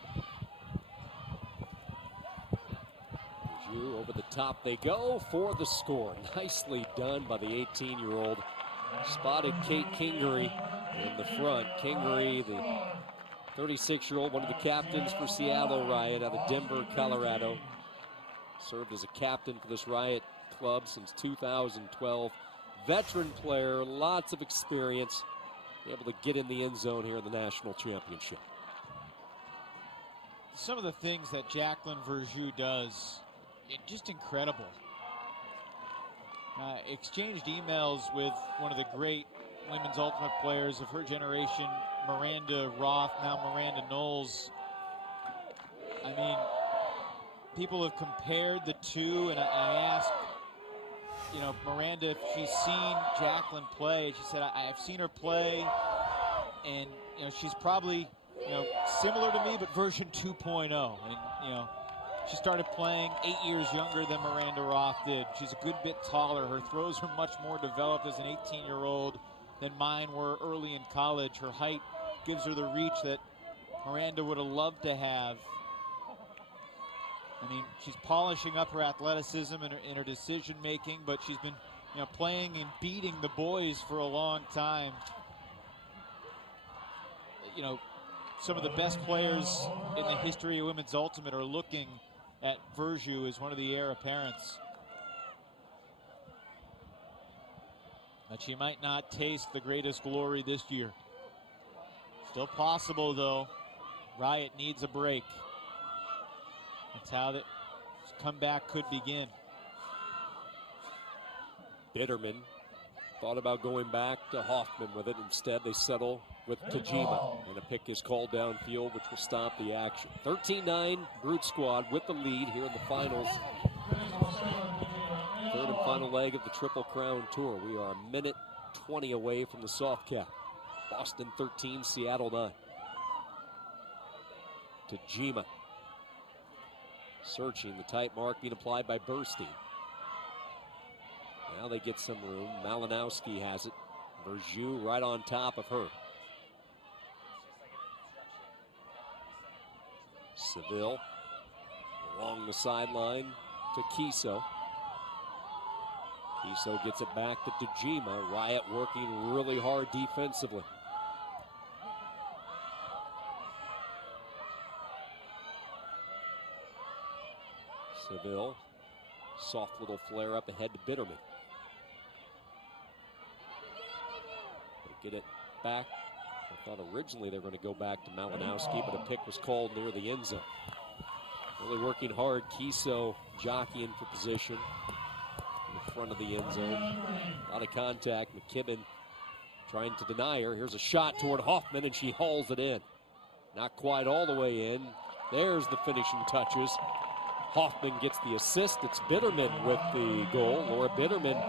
Bergiou over the top they go for the score. Nicely done by the 18-year-old. Spotted Kate Kingery in the front. Kingery, the 36-year-old, one of the captains for Seattle Riot out of Denver, Colorado. Served as a captain for this Riot club since 2012. Veteran player, lots of experience. Able to get in the end zone here in the national championship. Some of the things that Jacqueline Verjou does, just incredible. Exchanged emails with one of the great women's ultimate players of her generation, Miranda Roth, now Miranda Knowles. I mean, people have compared the two, and I asked, you know, Miranda if she's seen Jacqueline play. She said, I've seen her play, and, you know, she's probably, you know, similar to me, but version 2.0. And, you know, she started playing 8 years younger than Miranda Roth did. She's a good bit taller. Her throws are much more developed as an 18-year-old than mine were early in college. Her height gives her the reach that Miranda would have loved to have. I mean, she's polishing up her athleticism and her decision-making, but she's been, you know, playing and beating the boys for a long time. You know, some of the best players in the history of women's ultimate are looking at Verjou as one of the heir apparents. But she might not taste the greatest glory this year. Still possible, though. Riot needs a break. That's how the comeback could begin. Bitterman thought about going back to Hoffman with it. Instead, they settle with Tajima, and a pick is called downfield, which will stop the action. 13-9, Brute Squad with the lead here in the finals. Third and final leg of the Triple Crown Tour. We are a minute 20 away from the soft cap. Boston 13, Seattle 9. Tajima. Searching, the tight mark being applied by Burstein. Now they get some room. Malinowski has it. Verjou right on top of her. Seville along the sideline to Kiso. Kiso gets it back to Tajima. Riot working really hard defensively. Seville, soft little flare up ahead to Bitterman. They get it back. I thought originally they were going to go back to Malinowski, but a pick was called near the end zone. Really working hard. Kiso jockeying for position in the front of the end zone. A lot of contact. McKibben trying to deny her. Here's a shot toward Hoffman, and she hauls it in. Not quite all the way in. There's the finishing touches. Hoffman gets the assist. It's Bitterman with the goal. Laura Bitterman,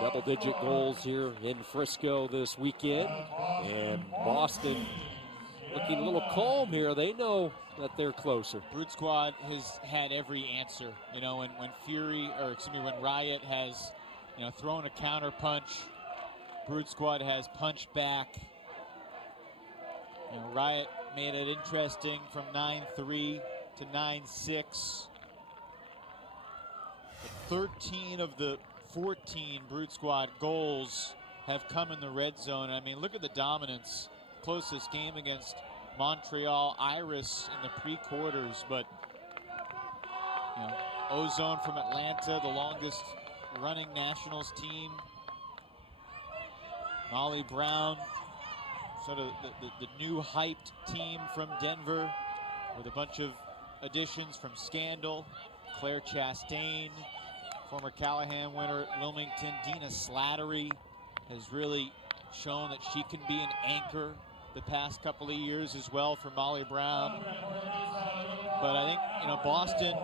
double-digit goals here in Frisco this weekend. And Boston looking a little calm here. They know that they're closer. Brute Squad has had every answer. You know, when Riot has, you know, thrown a counter punch, Brute Squad has punched back. You know, Riot made it interesting from 9-3 to 9-6. 13 of the 14 Brute Squad goals have come in the red zone. I mean, look at the dominance. Closest game against Montreal Iris in the pre-quarters, but you know, Ozone from Atlanta, the longest running Nationals team. Molly Brown, sort of the new hyped team from Denver, with a bunch of additions from Scandal, Claire Chastain, former Callahan winner at Wilmington. Dina Slattery has really shown that she can be an anchor the past couple of years as well for Molly Brown. But I think, you know, Boston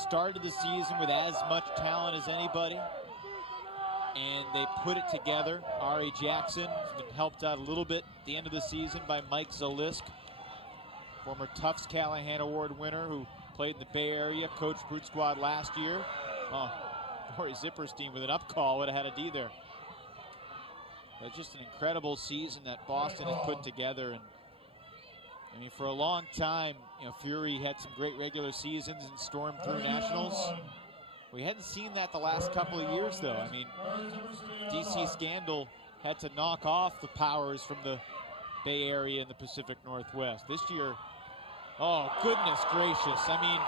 started the season with as much talent as anybody, and they put it together. Ari Jackson has been helped out a little bit at the end of the season by Mike Zalisk, former Tufts Callahan Award winner who played in the Bay Area, coached Brute Squad last year. Oh, Corey Zipperstein with an up call would have had a D there. But just an incredible season that Boston has put together. And I mean, for a long time, you know, Fury had some great regular seasons and stormed through nationals. We hadn't seen that the last couple of years, though. I mean, DC Scandal had to knock off the powers from the Bay Area and the Pacific Northwest. This year, oh, goodness gracious. I mean,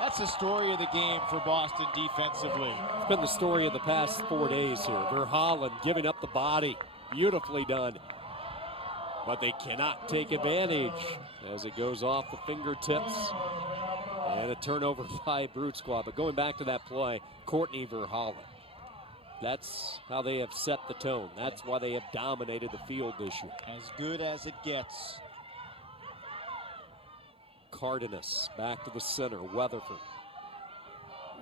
that's the story of the game for Boston defensively. It's been the story of the past 4 days here. Verhaelen giving up the body. Beautifully done. But they cannot take advantage as it goes off the fingertips. And a turnover by Brute Squad. But going back to that play, Courtney Verhaelen. That's how they have set the tone. That's why they have dominated the field this year. As good as it gets. Cardenas back to the center. Weatherford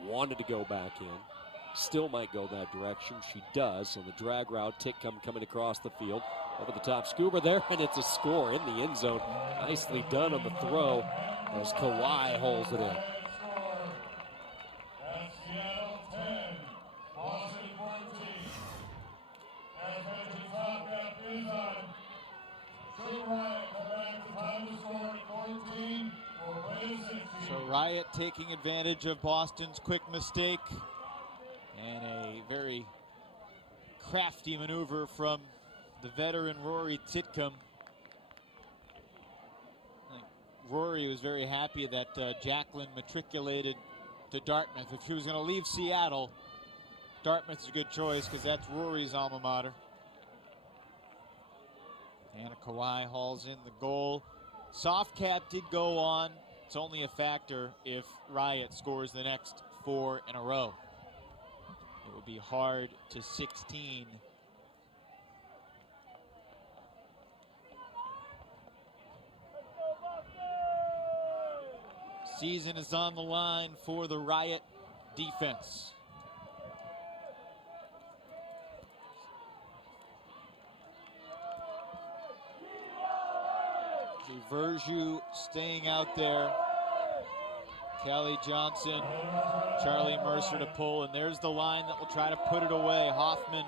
wanted to go back in. Still might go that direction. She does on the drag route. Titcomb coming across the field. Over the top, Scuba there, and it's a score in the end zone. Nicely done on the throw as Kawhi holds it in. That's Seattle 10, Boston 14. As mentioned, top gap is on. Seattle Riot come back to time to score at 14 for win 16. So Riot taking advantage of Boston's quick mistake. And a very crafty maneuver from the veteran Rory Titcomb. I think Rory was very happy that Jacqueline matriculated to Dartmouth. If she was going to leave Seattle, Dartmouth's a good choice because that's Rory's alma mater. Anna Kawhi hauls in the goal. Soft cap did go on. It's only a factor if Riot scores the next 4 in a row. It would be hard to 16. Season is on the line for the Riot defense. Verju staying out there. Kelly Johnson, Charlie Mercer to pull, and there's the line that will try to put it away. Hoffman,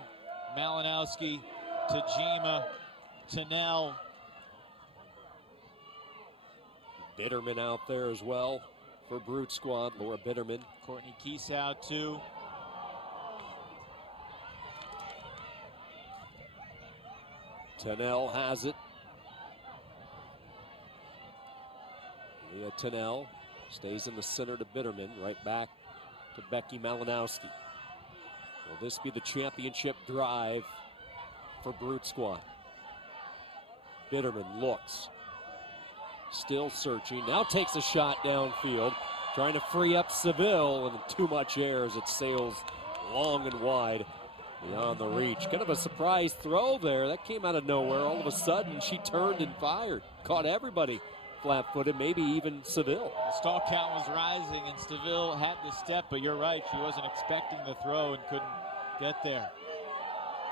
Malinowski, Tajima, Tennell. Bitterman out there as well for Brute Squad. Laura Bitterman. Courtney Keesow too. Tennell has it. Leah Tennell stays in the center to Bitterman. Right back to Becky Malinowski. Will this be the championship drive for Brute Squad? Bitterman looks. Still searching. Now takes a shot downfield. Trying to free up Seville, and too much air as it sails long and wide beyond the reach. Kind of a surprise throw there. That came out of nowhere. All of a sudden, she turned and fired. Caught everybody flat-footed, maybe even Seville. The stall count was rising, and Seville had the step, but you're right. She wasn't expecting the throw and couldn't get there.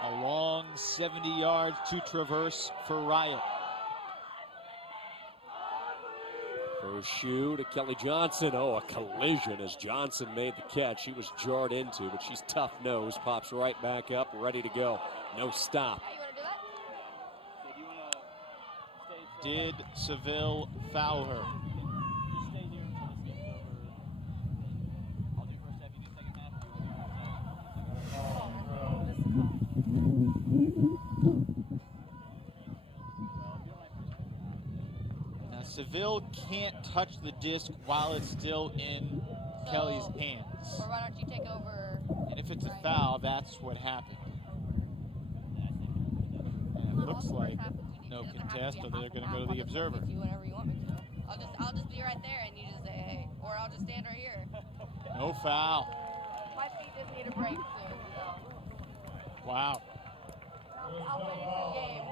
A long 70 yards to traverse for Riot. First shoe to Kelly Johnson. Oh, a collision as Johnson made the catch. She was jarred into, but she's tough nose. Pops right back up, ready to go. No stop. Did Seville foul her? Now Seville can't touch the disc while it's still in Kelly's hands. Or why don't you take over? And if it's a foul, that's what happened. And it looks like no contest, or they're going to go to the observer. Whenever you want me to. I'll just be right there, and you just say hey, or I'll just stand right here. No foul. My feet just need a break soon. So. Wow. I'll play this game.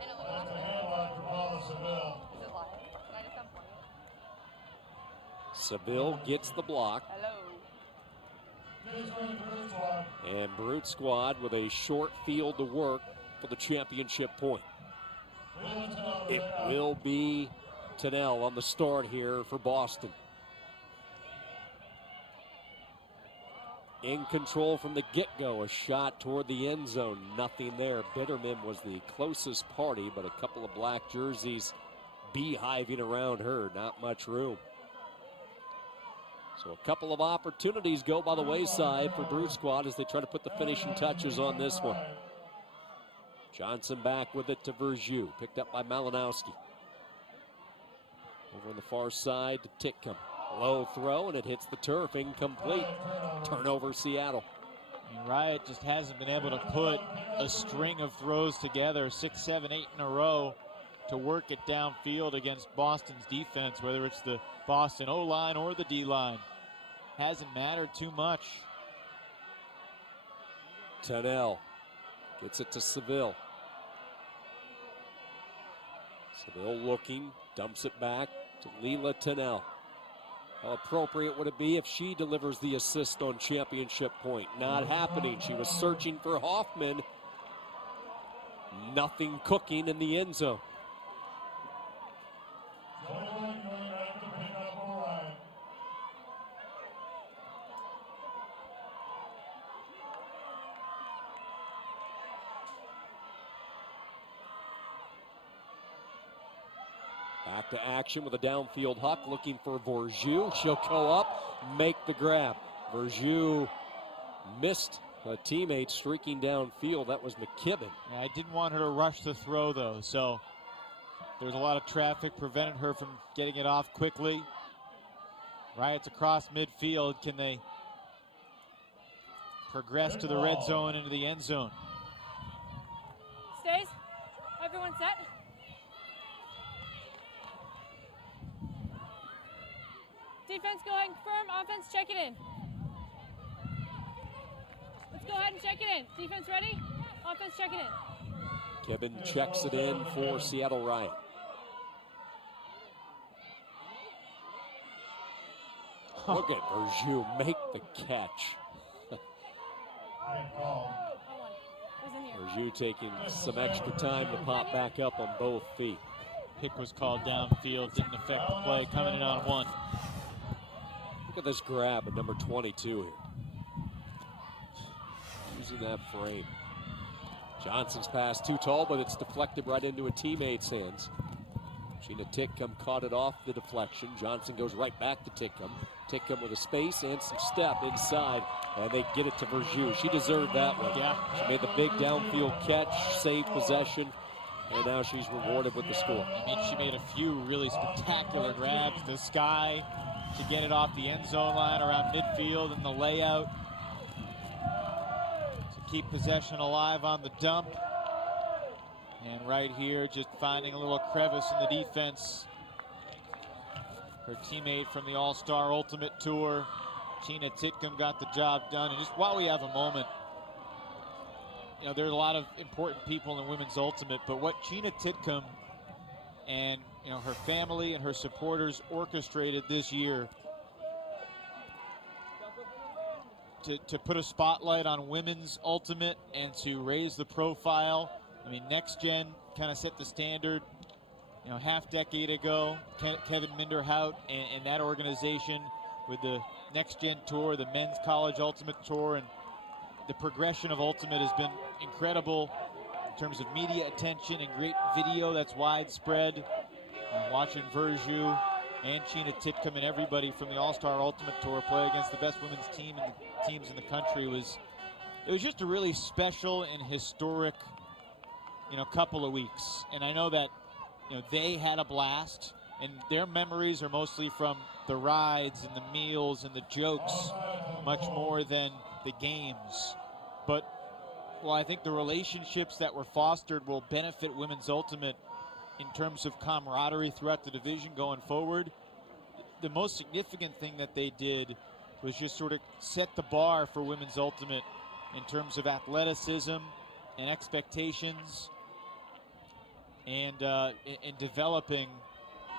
And it That's a headlock for Paula Seville. This is live. Can I just come for you? Seville gets the block. Hello. And Brute Squad with a short field to work for the championship point. It will be Tennell on the start here for Boston. in control from the get-go. A shot toward the end zone, nothing there. Bitterman was the closest party, but a couple of black jerseys beehiving around her. Not much room. So a couple of opportunities go by the wayside for Brute Squad as they try to put the finishing touches on this one. Johnson back with it to Verjus, picked up by Malinowski. Over on the far side to Titcomb. Low throw, and it hits the turf, incomplete. Turnover, Seattle. Riot just hasn't been able to put a string of throws together, 6, 7, 8 in a row, to work it downfield against Boston's defense, whether it's the Boston O-line or the D-line. Hasn't mattered too much. Tunnell gets it to Seville. Seville looking, dumps it back to Leila Tunnell. How appropriate would it be if she delivers the assist on championship point? Not happening. She was searching for Hoffman. Nothing cooking in the end zone. Back to action with a downfield huck, looking for Verjus. She'll go up, make the grab. Verjus missed a teammate streaking downfield. That was McKibben. Yeah, I didn't want her to rush the throw, though, so there was a lot of traffic, prevented her from getting it off quickly. Riot's across midfield. Can they progress to the red zone, into the end zone? Stays. Everyone set. Defense going firm, offense check it in. Let's go ahead and check it in. Defense ready? Offense check it in. Kevin checks it in for Seattle Riot. Look at Verjus make the catch. Verjus taking some extra time to pop back up on both feet. Pick was called downfield, didn't affect the play, coming in on one. Look at this grab at number 22 here. Using that frame. Johnson's pass too tall, but it's deflected right into a teammate's hands. Sheena Titcomb caught it off the deflection. Johnson goes right back to Titcomb. Titcomb with a space and some step inside, and they get it to Verjus. She deserved that one. Yeah. She made the big downfield catch, saved possession, and now she's rewarded with the score. I mean, she made a few really spectacular grabs to the sky to get it off the end zone line around midfield and the layout to keep possession alive on the dump. And right here, just finding a little crevice in the defense. Her teammate from the All-Star Ultimate Tour, Sheena Titcomb, got the job done. And just while we have a moment, you know, there are a lot of important people in women's ultimate, but what Sheena Titcomb and, you know, her family and her supporters orchestrated this year to put a spotlight on women's ultimate and to raise the profile. I mean, Next Gen kind of set the standard, you know, half decade ago. Kevin Minderhout and that organization with the Next Gen Tour, the Men's College Ultimate Tour, and the progression of Ultimate has been incredible in terms of media attention and great video that's widespread. Watching Verjus and Sheena Titcomb and everybody from the All-Star Ultimate Tour play against the best women's team and the teams in the country was just a really special and historic, you know, couple of weeks. And I know that, you know, they had a blast, and their memories are mostly from the rides and the meals and the jokes, much more than the games. But, well, I think the relationships that were fostered will benefit women's ultimate in terms of camaraderie throughout the division going forward. The most significant thing that they did was just sort of set the bar for women's ultimate in terms of athleticism and expectations, and in developing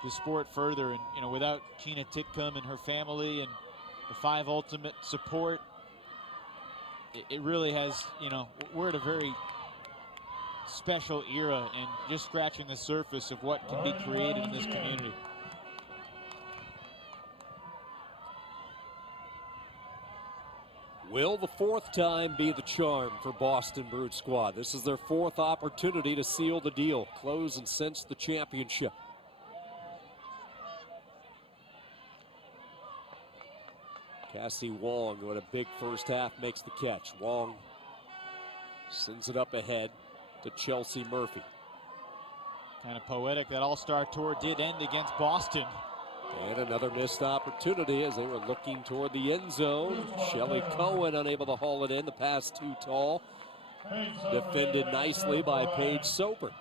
the sport further. And, you know, without Sheena Titcomb and her family and the 5 Ultimate support, it really has, you know, we're at a very special era and just scratching the surface of what can be created in this community. Will the fourth time be the charm for Boston Brute Squad? This is their fourth opportunity to seal the deal, close and cinch the championship. Cassie Wong, who had a big first half, makes the catch. Wong sends it up ahead to Chelsea Murphy. Kind of poetic that All-Star tour did end against Boston. And another missed opportunity as they were looking toward the end zone. Shelly Cohen unable to haul it in. The pass too tall. Defended nicely by Paige Soper.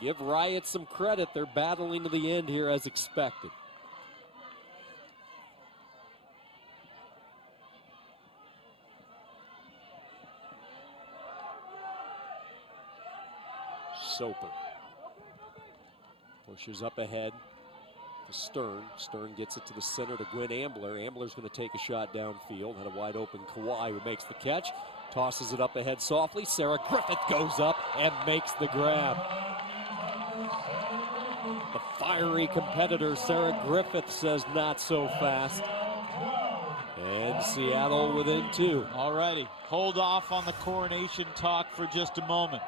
Give Riot some credit. They're battling to the end here as expected. Soper pushes up ahead to Stern. Stern gets it to the center to Gwen Ambler. Ambler's going to take a shot downfield. Had a wide open Kawhi who makes the catch. Tosses it up ahead softly. Sarah Griffith goes up and makes the grab. The fiery competitor Sarah Griffith says not so fast. And Seattle within 2. All righty, hold off on the coronation talk for just a moment.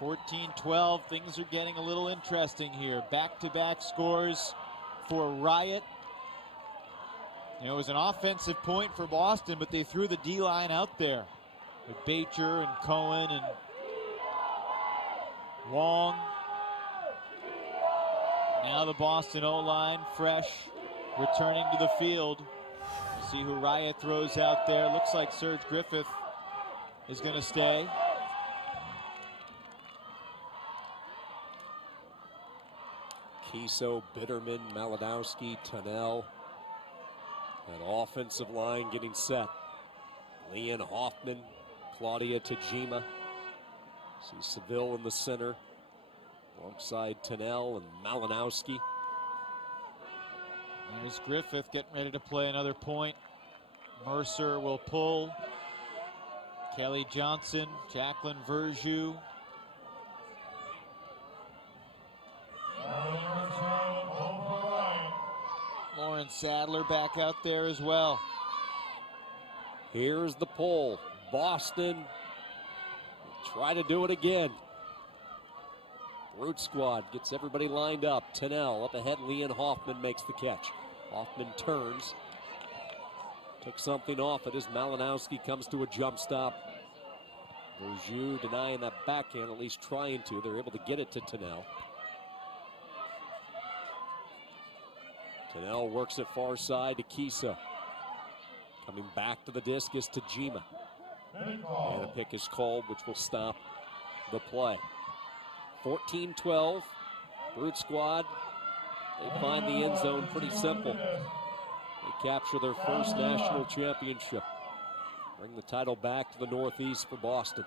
14-12, things are getting a little interesting here. Back-to-back scores for Riot. It was an offensive point for Boston, but they threw the D-line out there with Bacher and Cohen and Wong. Now the Boston O-line, fresh, returning to the field. We'll see who Riot throws out there. Looks like Serge Griffith is going to stay. Kiso, Bitterman, Malinowski, Tunnell. That offensive line getting set. Leon Hoffman, Claudia Tajima. See Seville in the center alongside Tunnell and Malinowski. There's Griffith getting ready to play another point. Mercer will pull. Kelly Johnson, Jacqueline Verjou. Lauren Sadler back out there as well. Here's the pull. Boston will try to do it again. Brute Squad gets everybody lined up. Tunnell up ahead. Leon Hoffman makes the catch. Hoffman turns. Took something off it as Malinowski comes to a jump stop. Verjou denying that backhand, at least trying to. They're able to get it to Tunnell. Tunnell works it far side to Kisa. Coming back to the discus to Jima. And a pick is called, which will stop the play. 14-12. Brute Squad, they find the end zone pretty simple. They capture their first national championship. Bring the title back to the Northeast for Boston.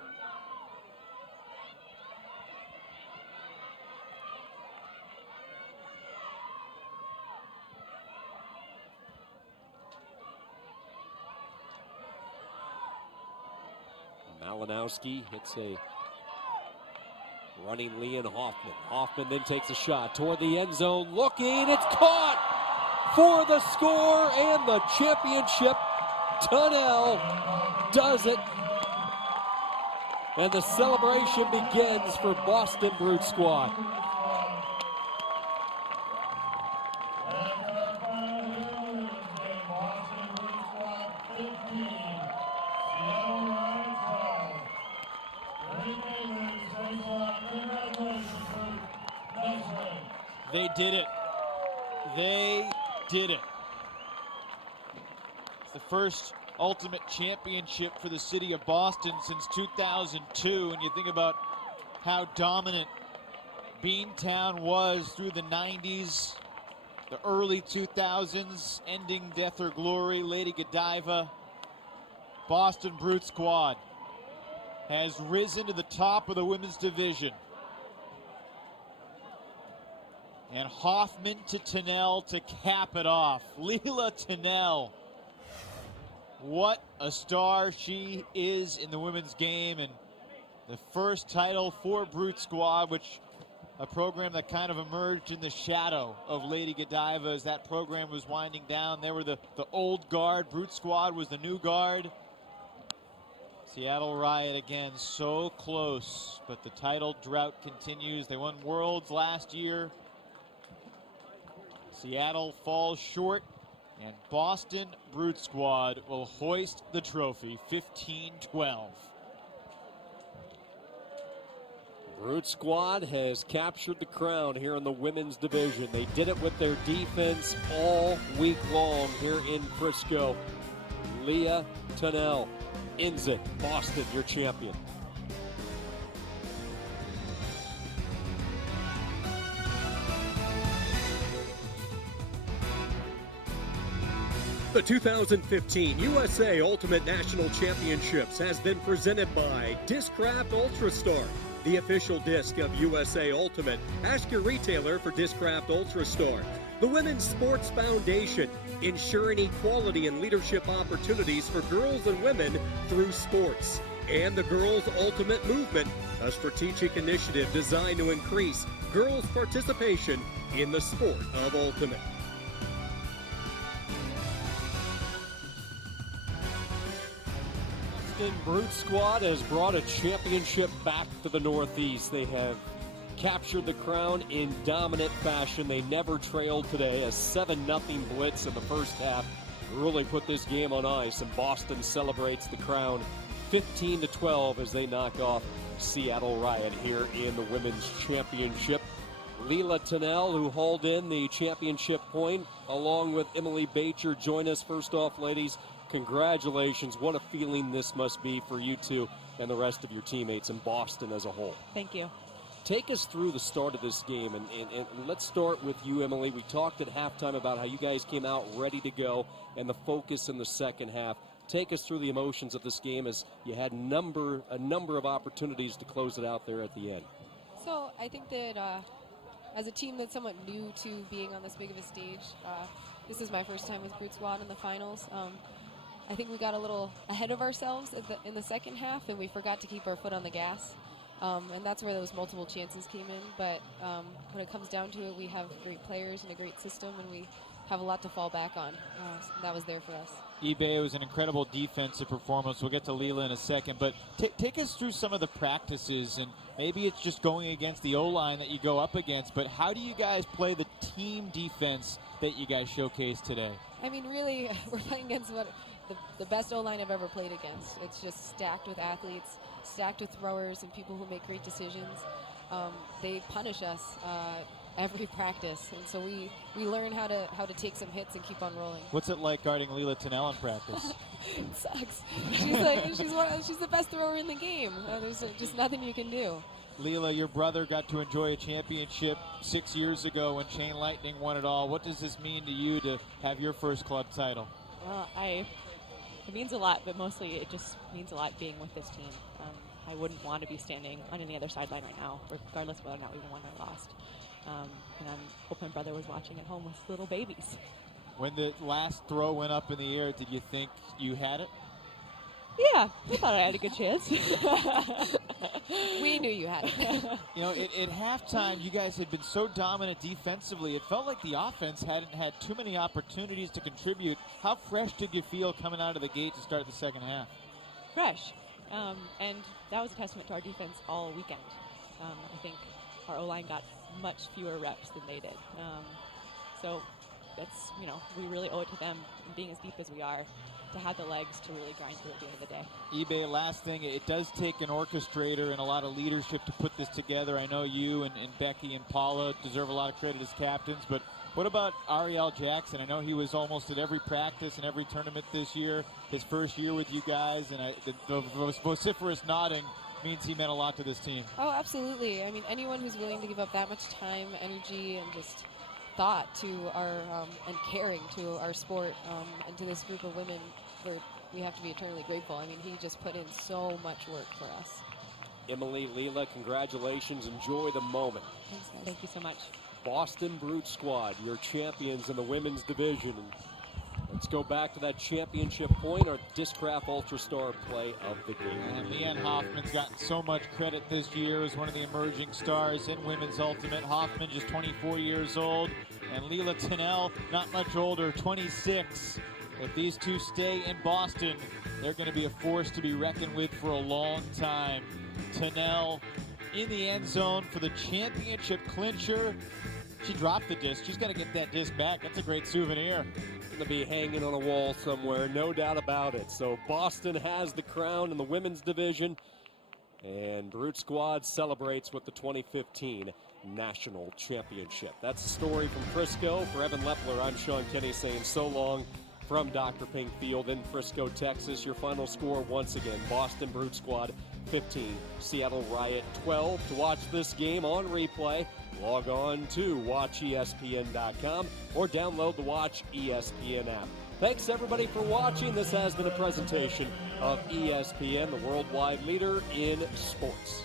Malinowski hits a running Leon Hoffman. Hoffman then takes a shot toward the end zone, looking, it's caught for the score and the championship. Tunnell does it. And the celebration begins for Boston Brute Squad. They did it. They did it. It's the first ultimate championship for the city of Boston since 2002. And you think about how dominant Beantown was through the 90s, the early 2000s, ending Death or Glory, Lady Godiva. Boston Brute Squad has risen to the top of the women's division. And Hoffman to Tunnell to cap it off. Leila Tunnell. What a star she is in the women's game. And the first title for Brute Squad, which a program that kind of emerged in the shadow of Lady Godiva as that program was winding down. They were the old guard. Brute Squad was the new guard. Seattle Riot again, so close, but the title drought continues. They won Worlds last year. Seattle falls short, and Boston Brute Squad will hoist the trophy, 15-12. Brute Squad has captured the crown here in the women's division. They did it with their defense all week long here in Frisco. Leah Tunnell ends it. Boston, your champion. The 2015 USA Ultimate National Championships has been presented by Discraft Ultrastar, the official disc of USA Ultimate. Ask your retailer for Discraft Ultrastar. The Women's Sports Foundation, ensuring equality and leadership opportunities for girls and women through sports. And the Girls Ultimate Movement, a strategic initiative designed to increase girls' participation in the sport of ultimate. Boston Brute Squad has brought a championship back to the Northeast. They have captured the crown in dominant fashion. They never trailed today. A 7-0 blitz in the first half really put this game on ice, and Boston celebrates the crown 15-12 as they knock off Seattle Riot here in the women's championship. Leela Tunnell, who hauled in the championship point, along with Emily Bacher, join us. First off, ladies, congratulations. What a feeling this must be for you two and the rest of your teammates in Boston as a whole. Thank you. Take us through the start of this game, and let's start with you, Emily. We talked at halftime about how you guys came out ready to go and the focus in the second half. Take us through the emotions of this game as you had a number of opportunities to close it out there at the end. So I think that as a team that's somewhat new to being on this big of a stage, this is my first time with Brute Squad in the finals. I think we got a little ahead of ourselves in the second half, and we forgot to keep our foot on the gas. And that's where those multiple chances came in. But when it comes down to it, we have great players and a great system, and we have a lot to fall back on. So that was there for us. eBay was an incredible defensive performance. We'll get to Leela in a second, but take us through some of the practices, and maybe it's just going against the O-line that you go up against, but how do you guys play the team defense that you guys showcased today? I mean, really, we're playing against the best O-line I've ever played against. It's just stacked with athletes, stacked with throwers and people who make great decisions. They punish us every practice, and so we learn how to take some hits and keep on rolling. What's it like guarding Leela Tunnell in practice? It sucks. She's the best thrower in the game. There's just nothing you can do. Leela, your brother got to enjoy a championship 6 years ago when Chain Lightning won it all. What does this mean to you to have your first club title? Well, it means a lot, but mostly it just means a lot being with this team. I wouldn't want to be standing on any other sideline right now, regardless of whether or not we won or lost. And I hope my brother was watching at home with little babies. When the last throw went up in the air, did you think you had it? Yeah, I thought I had a good chance. We knew you had it. You know, at halftime, you guys had been so dominant defensively, it felt like the offense hadn't had too many opportunities to contribute. How fresh did you feel coming out of the gate to start the second half? Fresh. And that was a testament to our defense all weekend. I think our O-line got much fewer reps than they did. So that's, we really owe it to them, being as deep as we are, to have the legs to really grind through at the end of the day. eBay, last thing, it does take an orchestrator and a lot of leadership to put this together. I know you and Becky and Paula deserve a lot of credit as captains, but what about Ariel Jackson? I know he was almost at every practice and every tournament this year, his first year with you guys, and the vociferous nodding means he meant a lot to this team. Oh, absolutely. I mean, anyone who's willing to give up that much time, energy, and just thought to our and caring to our sport and to this group of women, we have to be eternally grateful. I mean, he just put in so much work for us. Emily, Leela, congratulations. Enjoy the moment. Thanks, guys. Thank you so much. Boston Brute Squad, your champions in the women's division. Let's go back to that championship point, our Discraft Ultrastar play of the game. And Leanne Hoffman's gotten so much credit this year as one of the emerging stars in women's ultimate. Hoffman just 24 years old, and Leila Tunnell not much older, 26. If these two stay in Boston, they're going to be a force to be reckoned with for a long time. Tunnell in the end zone for the championship clincher. She dropped the disc. She's got to get that disc back. That's a great souvenir. Going to be hanging on a wall somewhere, no doubt about it. So Boston has the crown in the women's division, and Brute Squad celebrates with the 2015 National Championship. That's the story from Frisco. For Evan Lepler, I'm Sean Kenny saying so long from Dr. Pink Field in Frisco, Texas. Your final score once again, Boston Brute Squad 15, Seattle Riot 12. To watch this game on replay, log on to watchespn.com or download the Watch ESPN app. Thanks everybody for watching. This has been a presentation of ESPN, the worldwide leader in sports.